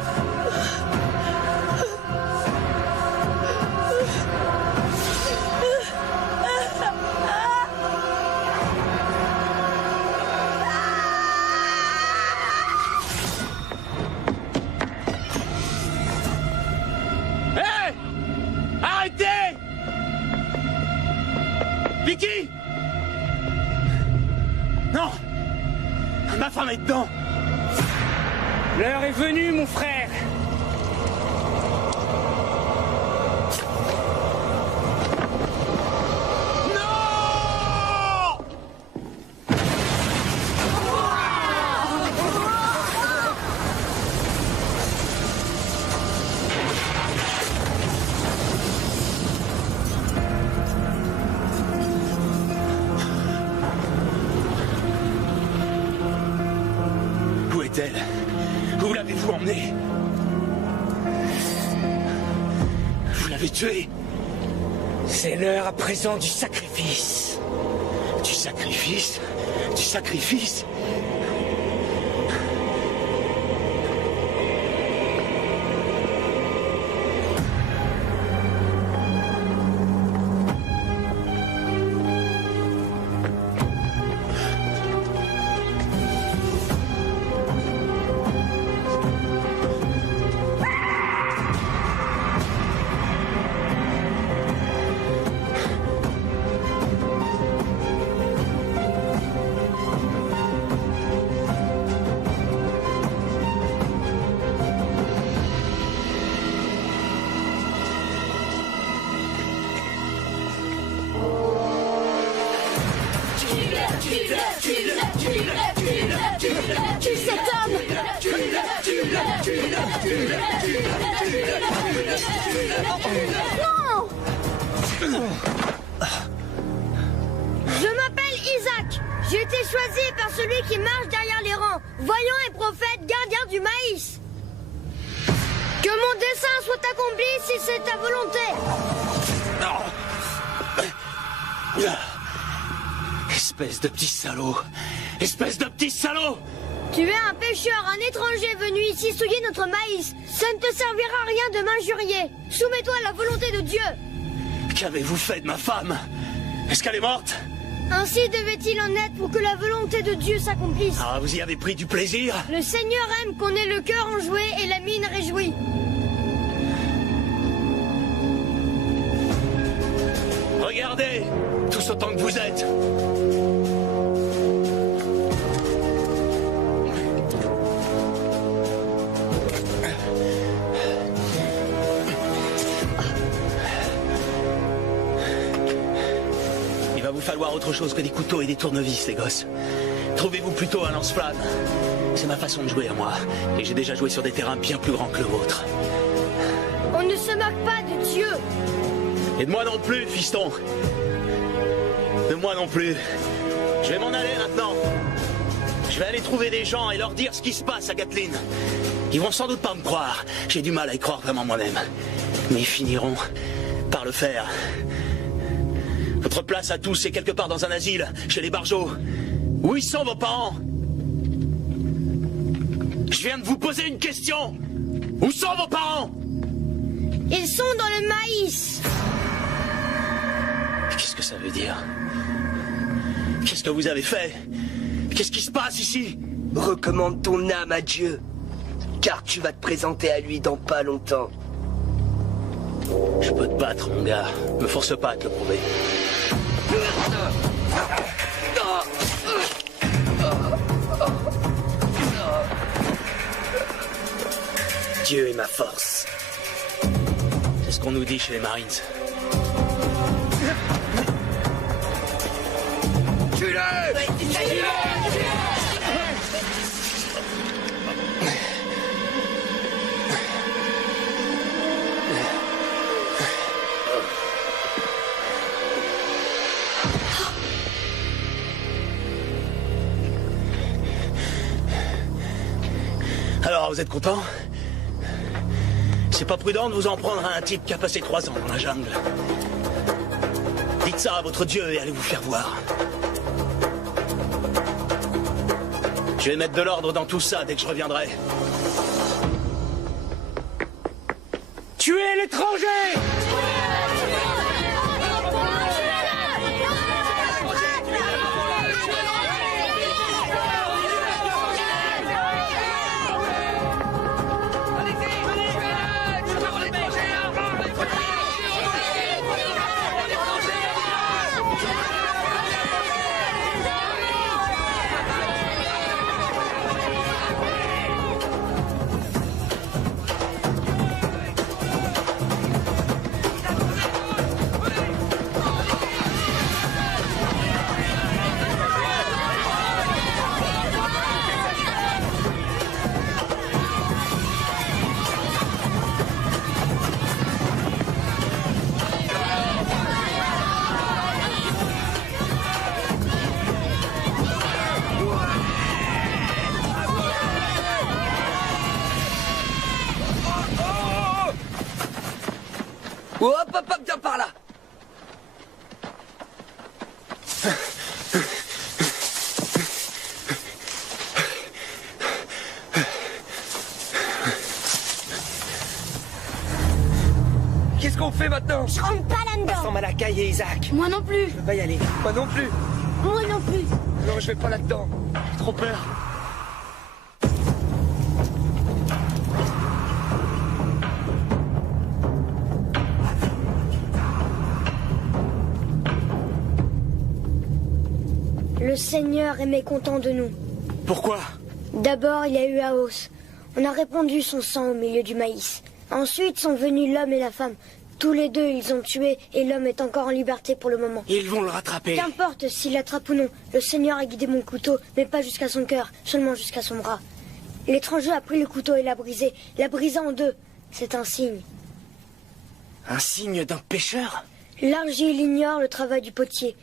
Hé! Arrêtez! Vicky! Non! Ma femme est dedans! L'heure est venue, mon frère! Non! Où est-elle? Où l'avez-vous emmenée? Vous l'avez tuée? C'est l'heure à présent du sacrifice. Du sacrifice? Du sacrifice? Tue cet homme! Non! Je m'appelle Isaac. J'ai été choisi par celui qui marche derrière les rangs, voyant et prophète, gardien du maïs. Que mon dessein soit accompli si c'est ta volonté. Espèce de petit salaud! Espèce de petit salaud! Tu es un pécheur, un étranger venu ici souiller notre maïs. Ça ne te servira à rien de m'injurier. Soumets-toi à la volonté de Dieu. Qu'avez-vous fait de ma femme? Est-ce qu'elle est morte? Ainsi devait-il en être pour que la volonté de Dieu s'accomplisse. Ah, vous y avez pris du plaisir? Le Seigneur aime qu'on ait le cœur enjoué et la mine réjouie. Regardez, tous autant que vous êtes. Il va vous falloir autre chose que des couteaux et des tournevis, les gosses. Trouvez-vous plutôt un lance-flamme. C'est ma façon de jouer à moi. Et j'ai déjà joué sur des terrains bien plus grands que le vôtre. On ne se moque pas de Dieu. Et de moi non plus, fiston. De moi non plus. Je vais m'en aller maintenant. Je vais aller trouver des gens et leur dire ce qui se passe à Kathleen. Ils vont sans doute pas me croire. J'ai du mal à y croire vraiment moi-même. Mais ils finiront par le faire. Votre place à tous, c'est quelque part dans un asile, chez les Barjots. Où ils sont vos parents? Je viens de vous poser une question. Où sont vos parents? Ils sont dans le maïs. Qu'est-ce que ça veut dire? Qu'est-ce que vous avez fait? Qu'est-ce qui se passe ici? Recommande ton âme à Dieu, car tu vas te présenter à lui dans pas longtemps. Je peux te battre, mon gars. Me force pas à te le prouver. Dieu est ma force. C'est ce qu'on nous dit chez les Marines. vous êtes content? C'est pas prudent de vous en prendre à un type qui a passé 3 ans dans la jungle. Dites ça à votre dieu et allez vous faire voir. Je vais mettre de l'ordre dans tout ça dès que je reviendrai. Tuez l'étranger! Hop, hop, hop, viens par là. Qu'est-ce qu'on fait maintenant? Je rentre pas là-dedans. Sans Malakai et Isaac. Moi non plus. Je peux pas y aller. Moi non plus. Moi non plus. Non, je vais pas là-dedans. J'ai trop peur. Le Seigneur est mécontent de nous. Pourquoi? D'abord, il y a eu Aos. On a répandu son sang au milieu du maïs. Ensuite sont venus l'homme et la femme. Tous les deux, ils ont tué et l'homme est encore en liberté pour le moment. Ils vont le rattraper. Qu'importe s'il l'attrape ou non, le Seigneur a guidé mon couteau, mais pas jusqu'à son cœur, seulement jusqu'à son bras. L'étranger a pris le couteau et l'a brisé en 2. C'est un signe. Un signe d'un pêcheur? L'argile ignore le travail du potier.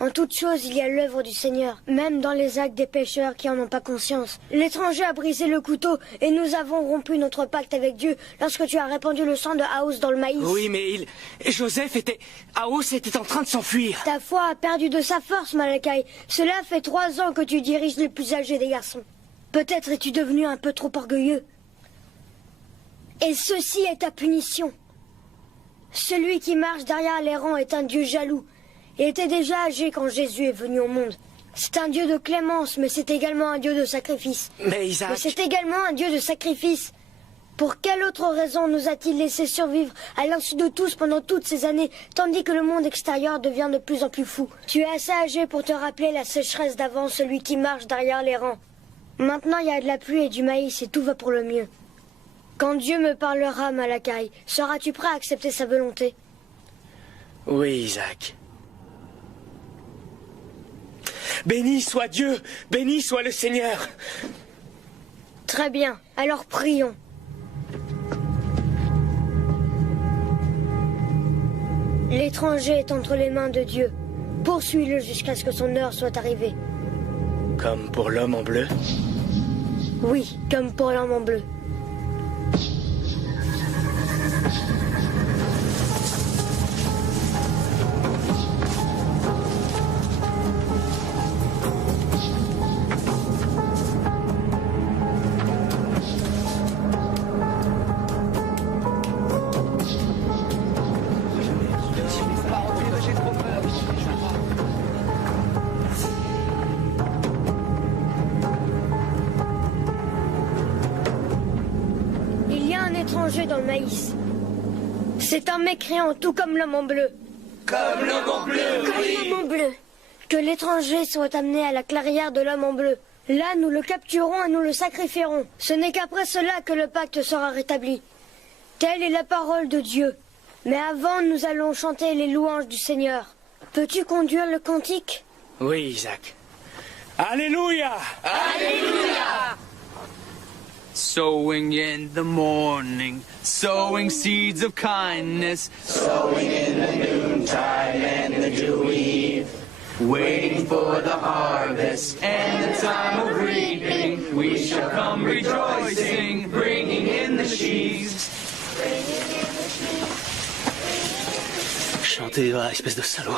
En toute chose, il y a l'œuvre du Seigneur, même dans les actes des pécheurs qui en ont pas conscience. L'étranger a brisé le couteau et nous avons rompu notre pacte avec Dieu lorsque tu as répandu le sang de Aos dans le maïs. Oui, mais Joseph était... Aos était en train de s'enfuir. Ta foi a perdu de sa force, Malakai. Cela fait 3 ans que tu diriges les plus âgés des garçons. Peut-être es-tu devenu un peu trop orgueilleux. Et ceci est ta punition. Celui qui marche derrière les rangs est un Dieu jaloux. Il était déjà âgé quand Jésus est venu au monde. C'est un Dieu de clémence, mais c'est également un Dieu de sacrifice. Mais Isaac... Mais c'est également un Dieu de sacrifice. Pour quelle autre raison nous a-t-il laissé survivre à l'insu de tous pendant toutes ces années, tandis que le monde extérieur devient de plus en plus fou? Tu es assez âgé pour te rappeler la sécheresse d'avant, celui qui marche derrière les rangs. Maintenant, il y a de la pluie et du maïs et tout va pour le mieux. Quand Dieu me parlera, Malakai, seras-tu prêt à accepter sa volonté? Oui, Isaac. Béni soit Dieu, béni soit le Seigneur. Très bien, alors prions. L'étranger est entre les mains de Dieu. Poursuis-le jusqu'à ce que son heure soit arrivée. Comme pour l'homme en bleu? Oui, comme pour l'homme en bleu. Dans le maïs. C'est un mécréant, tout comme l'homme en bleu. Comme l'homme en bleu, Comme l'homme en bleu. Que l'étranger soit amené à la clairière de l'homme en bleu. Là, nous le capturerons et nous le sacrifierons. Ce n'est qu'après cela que le pacte sera rétabli. Telle est la parole de Dieu. Mais avant, nous allons chanter les louanges du Seigneur. Peux-tu conduire le cantique? Oui, Isaac. Alléluia! Alléluia! Sowing in the morning, sowing seeds of kindness, Sowing in the noontime and the dewy eve. waiting for the harvest and the time of reaping. We shall come rejoicing, bringing in the sheaves. Chantez, va, espèce de salaud.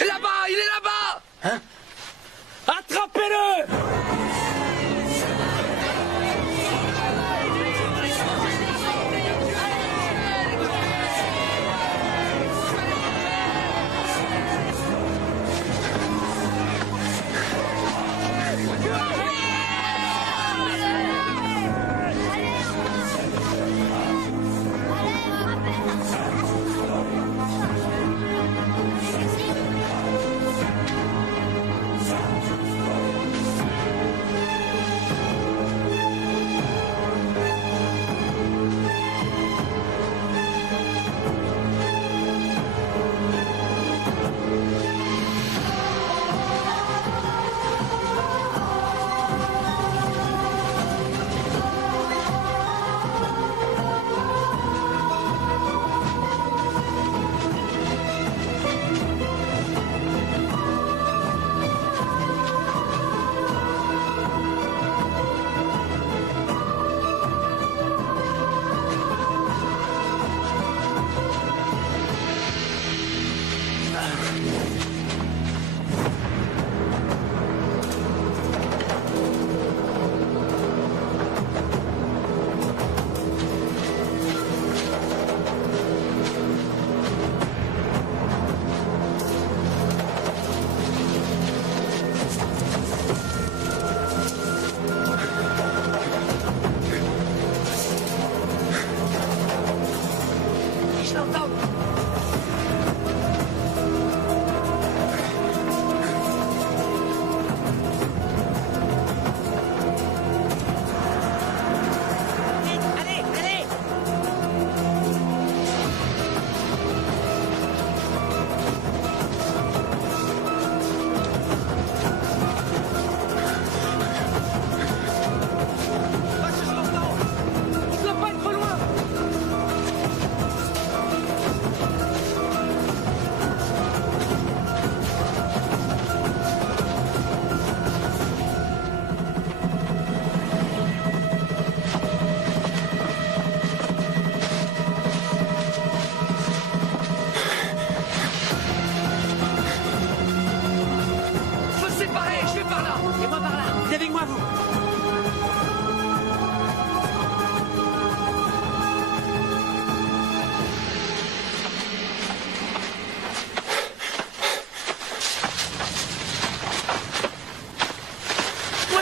Là-bas, il est là-bas! Hein? Attrapez-le!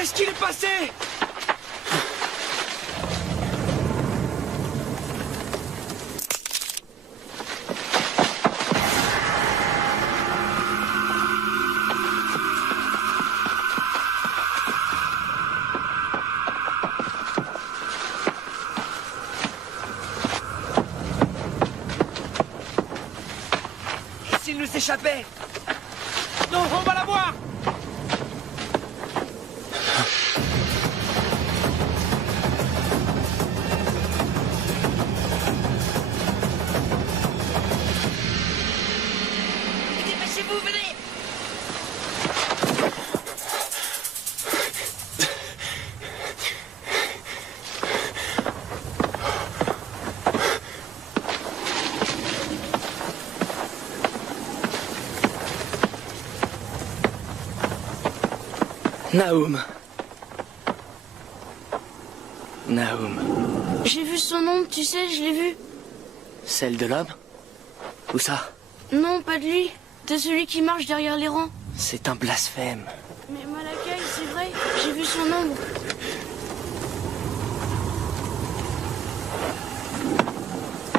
Qu'est-ce qu'il est passé? Et s'il nous échappait? Non, on va la voir! Nahum. Nahum. J'ai vu son nom, tu sais, je l'ai vu. Celle de l'homme? Où ça? Non, pas de lui. De celui qui marche derrière les rangs. C'est un blasphème. Mais Malakai, c'est vrai, j'ai vu son ombre.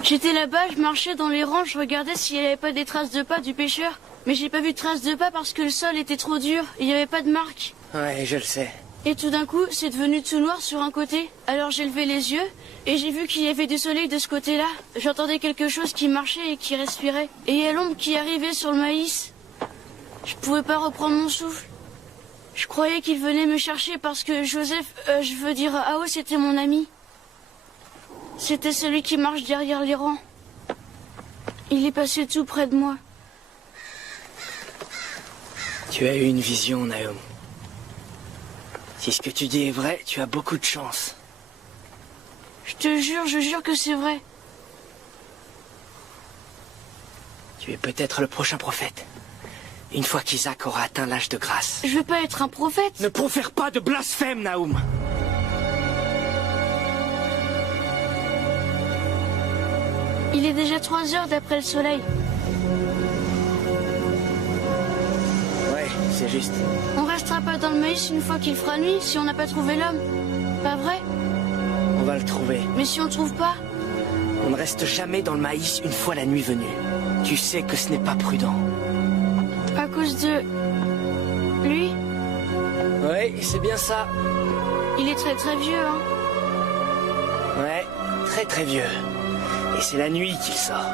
J'étais là-bas, je marchais dans les rangs, je regardais s'il n'y avait pas des traces de pas du pêcheur. Mais j'ai pas vu de traces de pas parce que le sol était trop dur et il n'y avait pas de marque. Ouais, je le sais. Et tout d'un coup, c'est devenu tout noir sur un côté. Alors j'ai levé les yeux et j'ai vu qu'il y avait du soleil de ce côté-là. J'entendais quelque chose qui marchait et qui respirait. Et il y a l'ombre qui arrivait sur le maïs. Je pouvais pas reprendre mon souffle. Je croyais qu'il venait me chercher parce que Joseph, je veux dire Ao, c'était mon ami. C'était celui qui marche derrière les rangs. Il est passé tout près de moi. Tu as eu une vision, Naum. Si ce que tu dis est vrai, tu as beaucoup de chance. Je jure que c'est vrai. Tu es peut-être le prochain prophète. Une fois qu'Isaac aura atteint l'âge de grâce. Je veux pas être un prophète. Ne profère pas de blasphème, Naum. Il est déjà 3 heures d'après le soleil. Ouais, c'est juste. On restera pas dans le maïs une fois qu'il fera nuit si on n'a pas trouvé l'homme. Pas vrai? On va le trouver. Mais si on le trouve pas? On ne reste jamais dans le maïs une fois la nuit venue. Tu sais que ce n'est pas prudent. À cause de... lui? Oui, c'est bien ça. Il est très très vieux, hein? Ouais, très très vieux. Et c'est la nuit qu'il sort.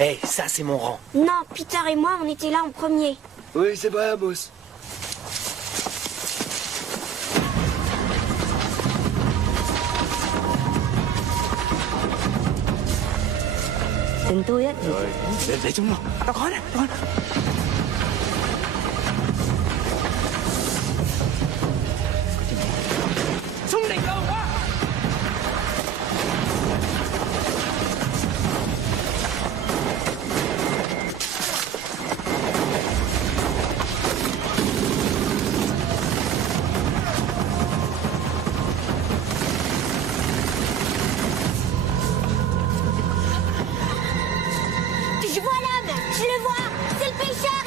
Hey, ça c'est mon rang. Non, Peter et moi, on était là en premier. Oui, c'est vrai, boss. Tin tôi á thì Để chúng nó. Tao có nè, tao có nè. Xuống đi đâu quá. Je vois l'homme, je le vois, c'est le pêcheur.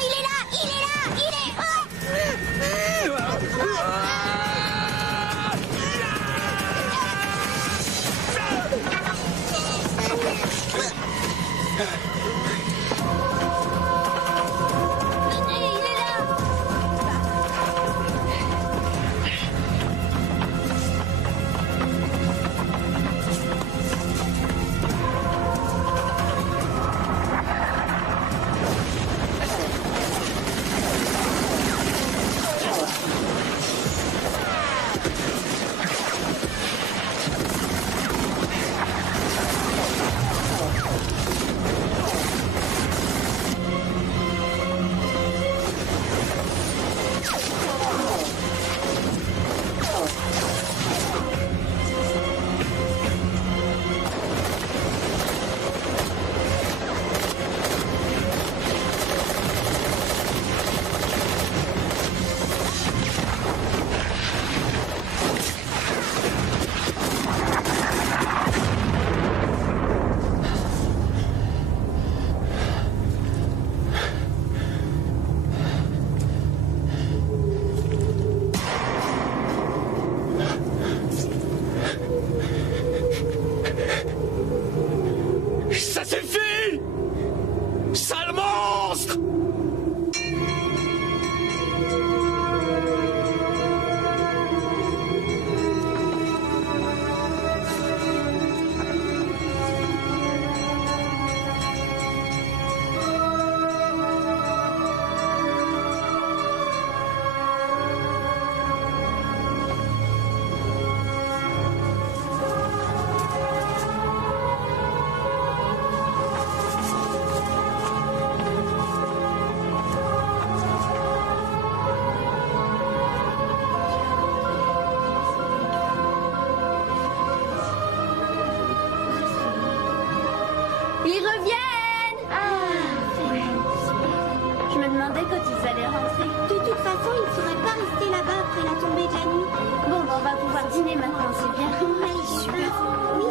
après la tombée de la nuit. Bon, on va pouvoir dîner maintenant, c'est bien. Oui, super. Oui.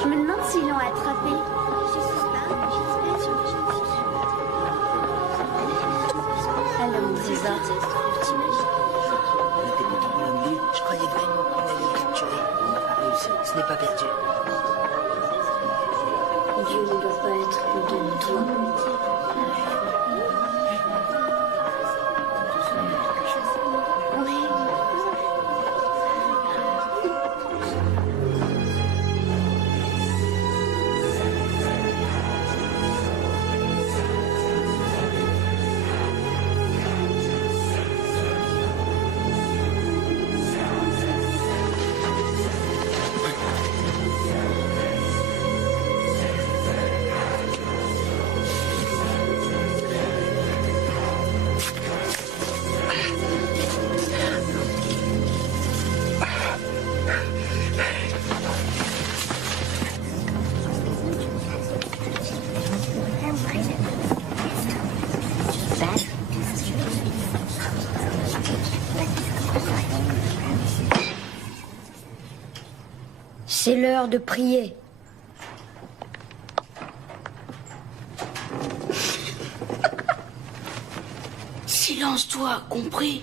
Je me demande s'ils l'ont attrapé. Je sais pas. Alors, c'est ça. Je croyais vraiment qu'on allait le capturer. On n'a pas réussi. Ce n'est pas perdu. Dieu ne doit pas être content de toi. C'est l'heure de prier. Silence, toi, compris?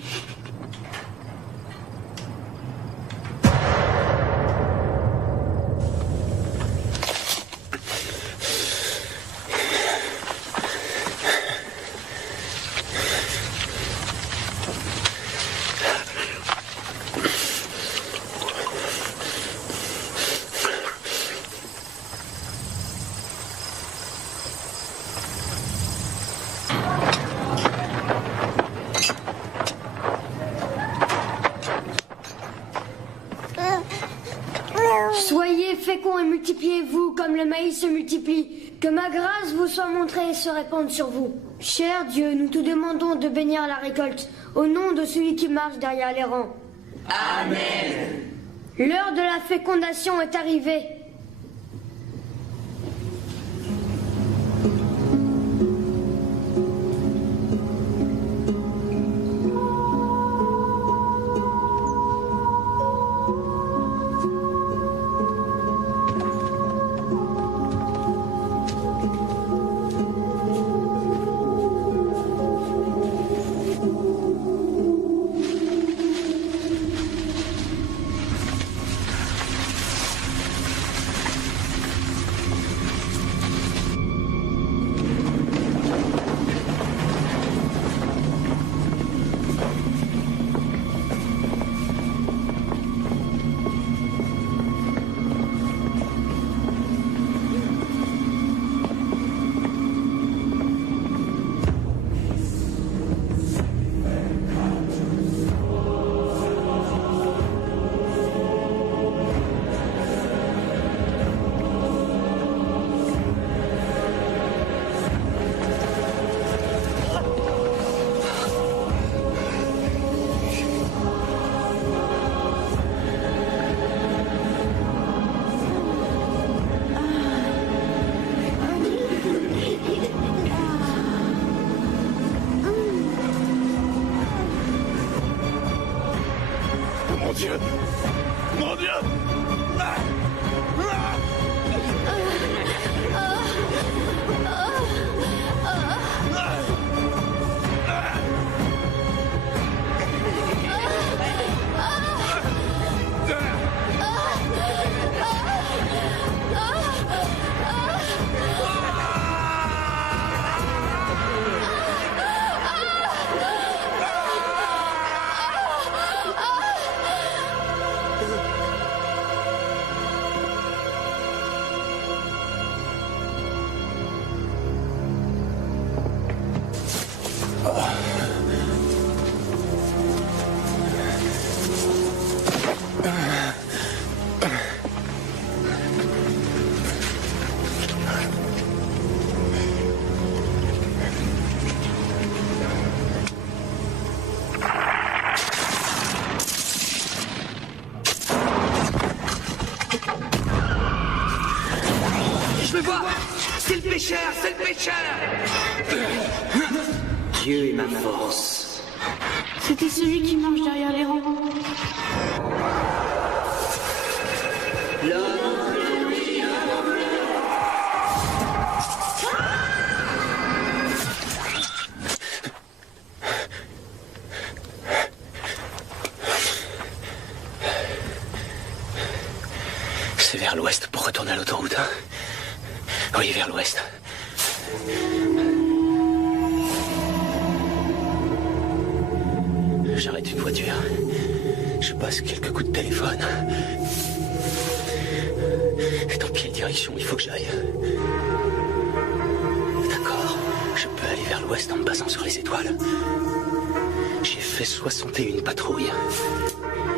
Soyez féconds et multipliez-vous comme le maïs se multiplie. Que ma grâce vous soit montrée et se répande sur vous. Cher Dieu, nous te demandons de bénir la récolte, au nom de celui qui marche derrière les rangs. Amen. L'heure de la fécondation est arrivée. Mon Dieu! Mon Dieu! Je le vois! C'est le pécheur! C'est le pécheur! Dieu est ma force. C'était celui qui marche derrière les rangs. C'est vers l'ouest pour retourner à l'autoroute. Hein? Oui, vers l'ouest. J'arrête une voiture. Je passe quelques coups de téléphone. Et dans quelle direction il faut que j'aille? D'accord, je peux aller vers l'ouest en me basant sur les étoiles. J'ai fait 61 patrouilles.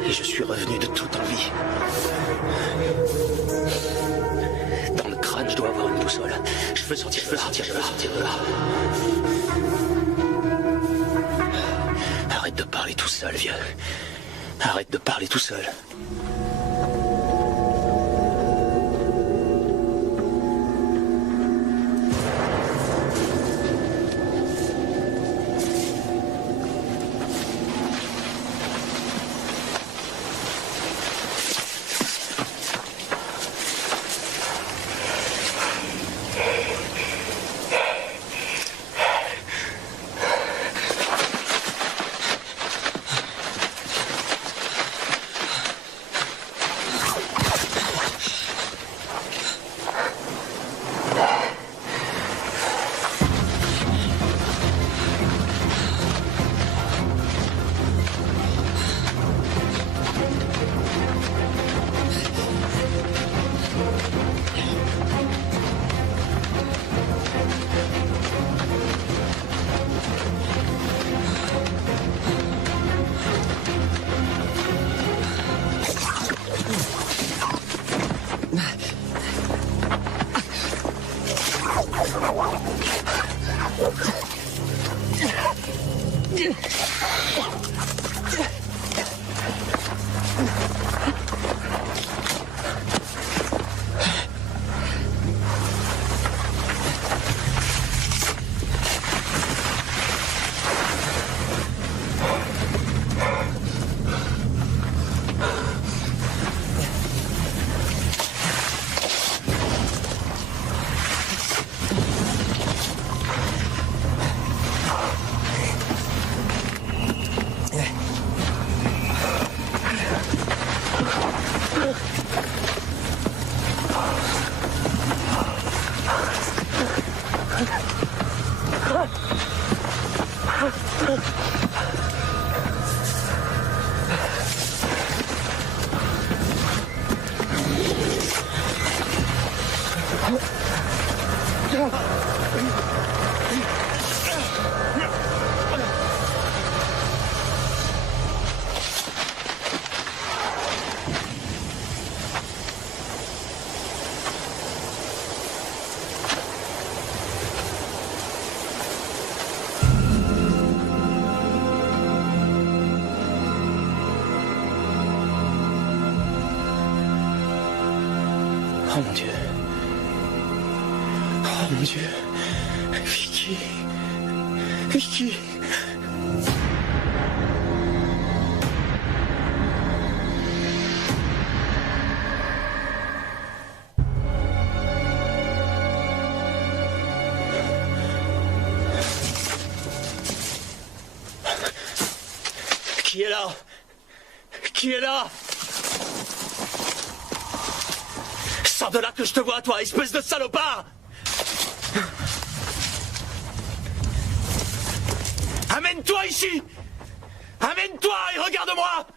Et je suis revenu de toute envie. Dans le crâne, je dois avoir une boussole. Je veux sortir de là. Arrête de parler tout seul, vieux. Arrête de parler tout seul. Oh mon Dieu. Oh mon Dieu. Vicky. Vicky. Qui est là? Qui est là? Sors de là que je te vois, toi, espèce de salopard! Amène-toi ici! Amène-toi et regarde-moi!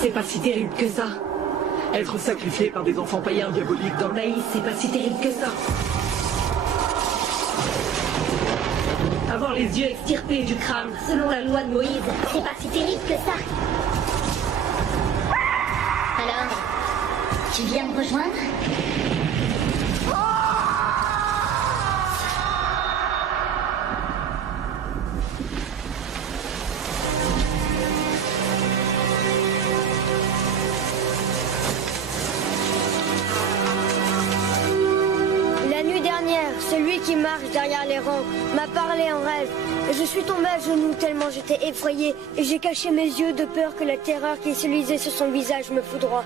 C'est pas si terrible que ça. Être sacrifié par des enfants païens diaboliques dans le maïs, c'est pas si terrible que ça. avoir les yeux extirpés du crâne, selon la loi de Moïse. C'est pas si terrible que ça. Alors, tu viens me rejoindre? Celui qui marche derrière les rangs m'a parlé en rêve. Je suis tombée à genoux tellement j'étais effrayée et j'ai caché mes yeux de peur que la terreur qui se lisait sur son visage me foudroie.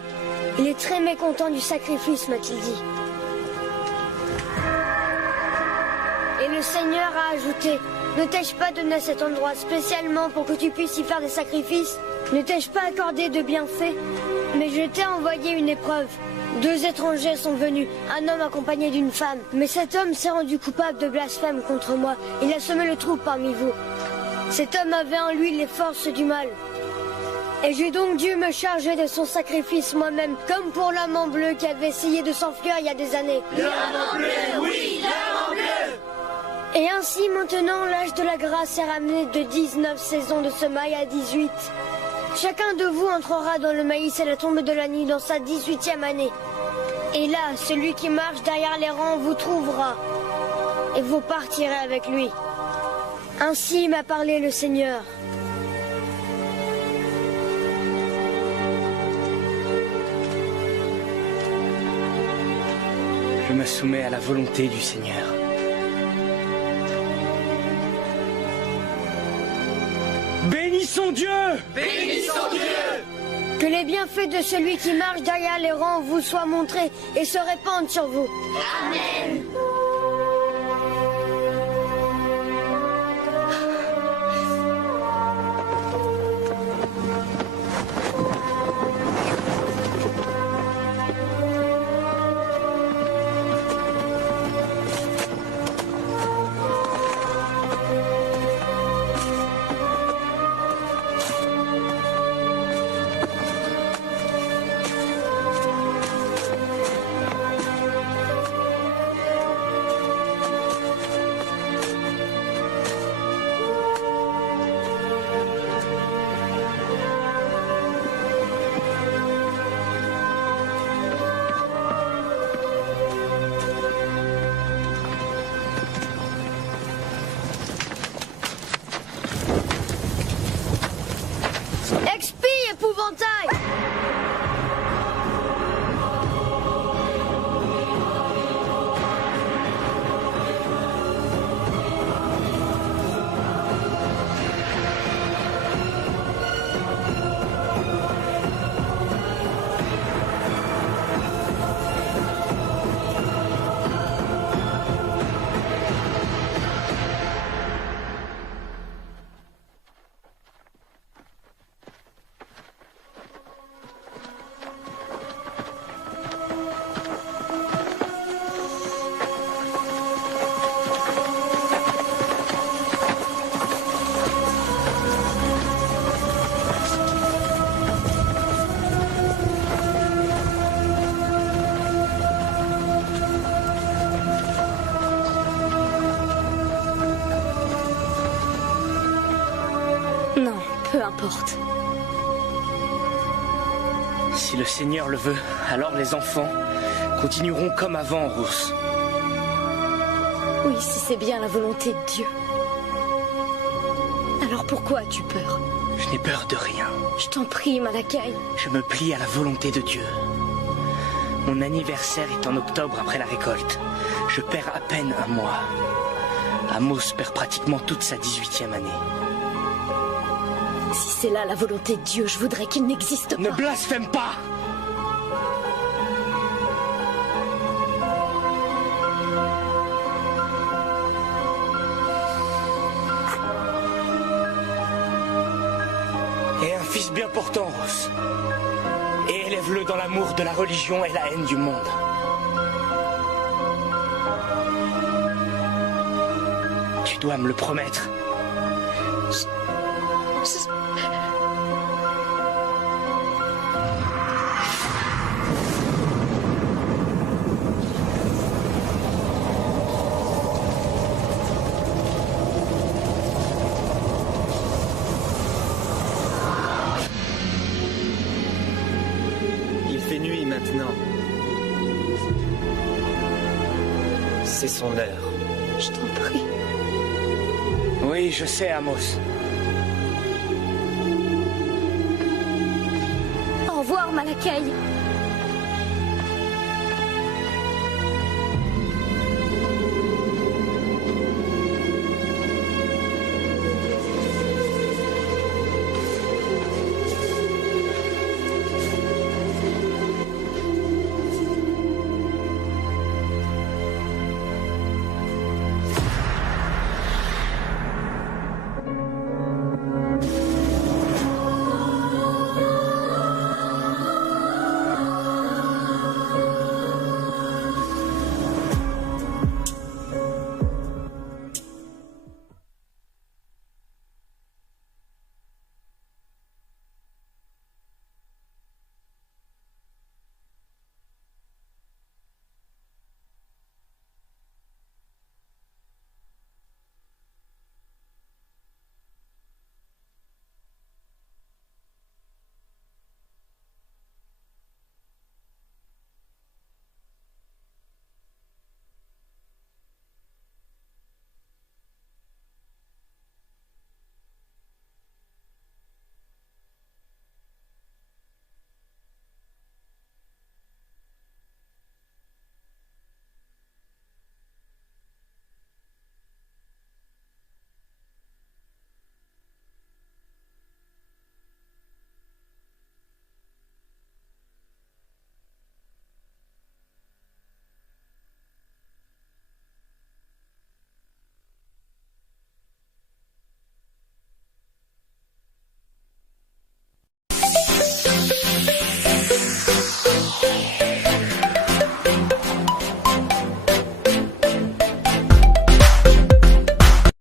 Il est très mécontent du sacrifice, m'a-t-il dit. Et le Seigneur a ajouté, ne t'ai-je pas donné cet endroit spécialement pour que tu puisses y faire des sacrifices? Ne t'ai-je pas accordé de bienfaits? Mais je t'ai envoyé une épreuve. 2 étrangers sont venus, un homme accompagné d'une femme. Mais cet homme s'est rendu coupable de blasphème contre moi. Il a semé le trouble parmi vous. Cet homme avait en lui les forces du mal. Et j'ai donc dû me charger de son sacrifice moi-même, comme pour l'homme en bleu qui avait essayé de s'enfuir il y a des années. L'homme en bleu, oui, l'homme en bleu! Et ainsi maintenant l'âge de la grâce est ramené de 19 saisons de semailles à 18. Chacun de vous entrera dans le maïs à la tombe de la nuit dans sa 18e année. Et là, celui qui marche derrière les rangs vous trouvera. Et vous partirez avec lui. Ainsi m'a parlé le Seigneur. Je me soumets à la volonté du Seigneur. Bénissons Dieu! Bénissons Dieu! Que les bienfaits de celui qui marche derrière les rangs vous soient montrés et se répandent sur vous. Amen! Peu importe. Si le Seigneur le veut, alors les enfants continueront comme avant, Rousse. Oui, si c'est bien la volonté de Dieu. Alors pourquoi as-tu peur? Je n'ai peur de rien. Je t'en prie, Malakai. Je me plie à la volonté de Dieu. Mon anniversaire est en octobre après la récolte. Je perds à peine un mois. Amos perd pratiquement toute sa 18e année. Si c'est là la volonté de Dieu, je voudrais qu'il n'existe pas. Ne blasphème pas! Et un fils bien portant, Ross. Et élève-le dans l'amour de la religion et la haine du monde. Tu dois me le promettre. maintenant. C'est son heure. Je t'en prie. Oui, je sais, Amos. Au revoir, Malakai.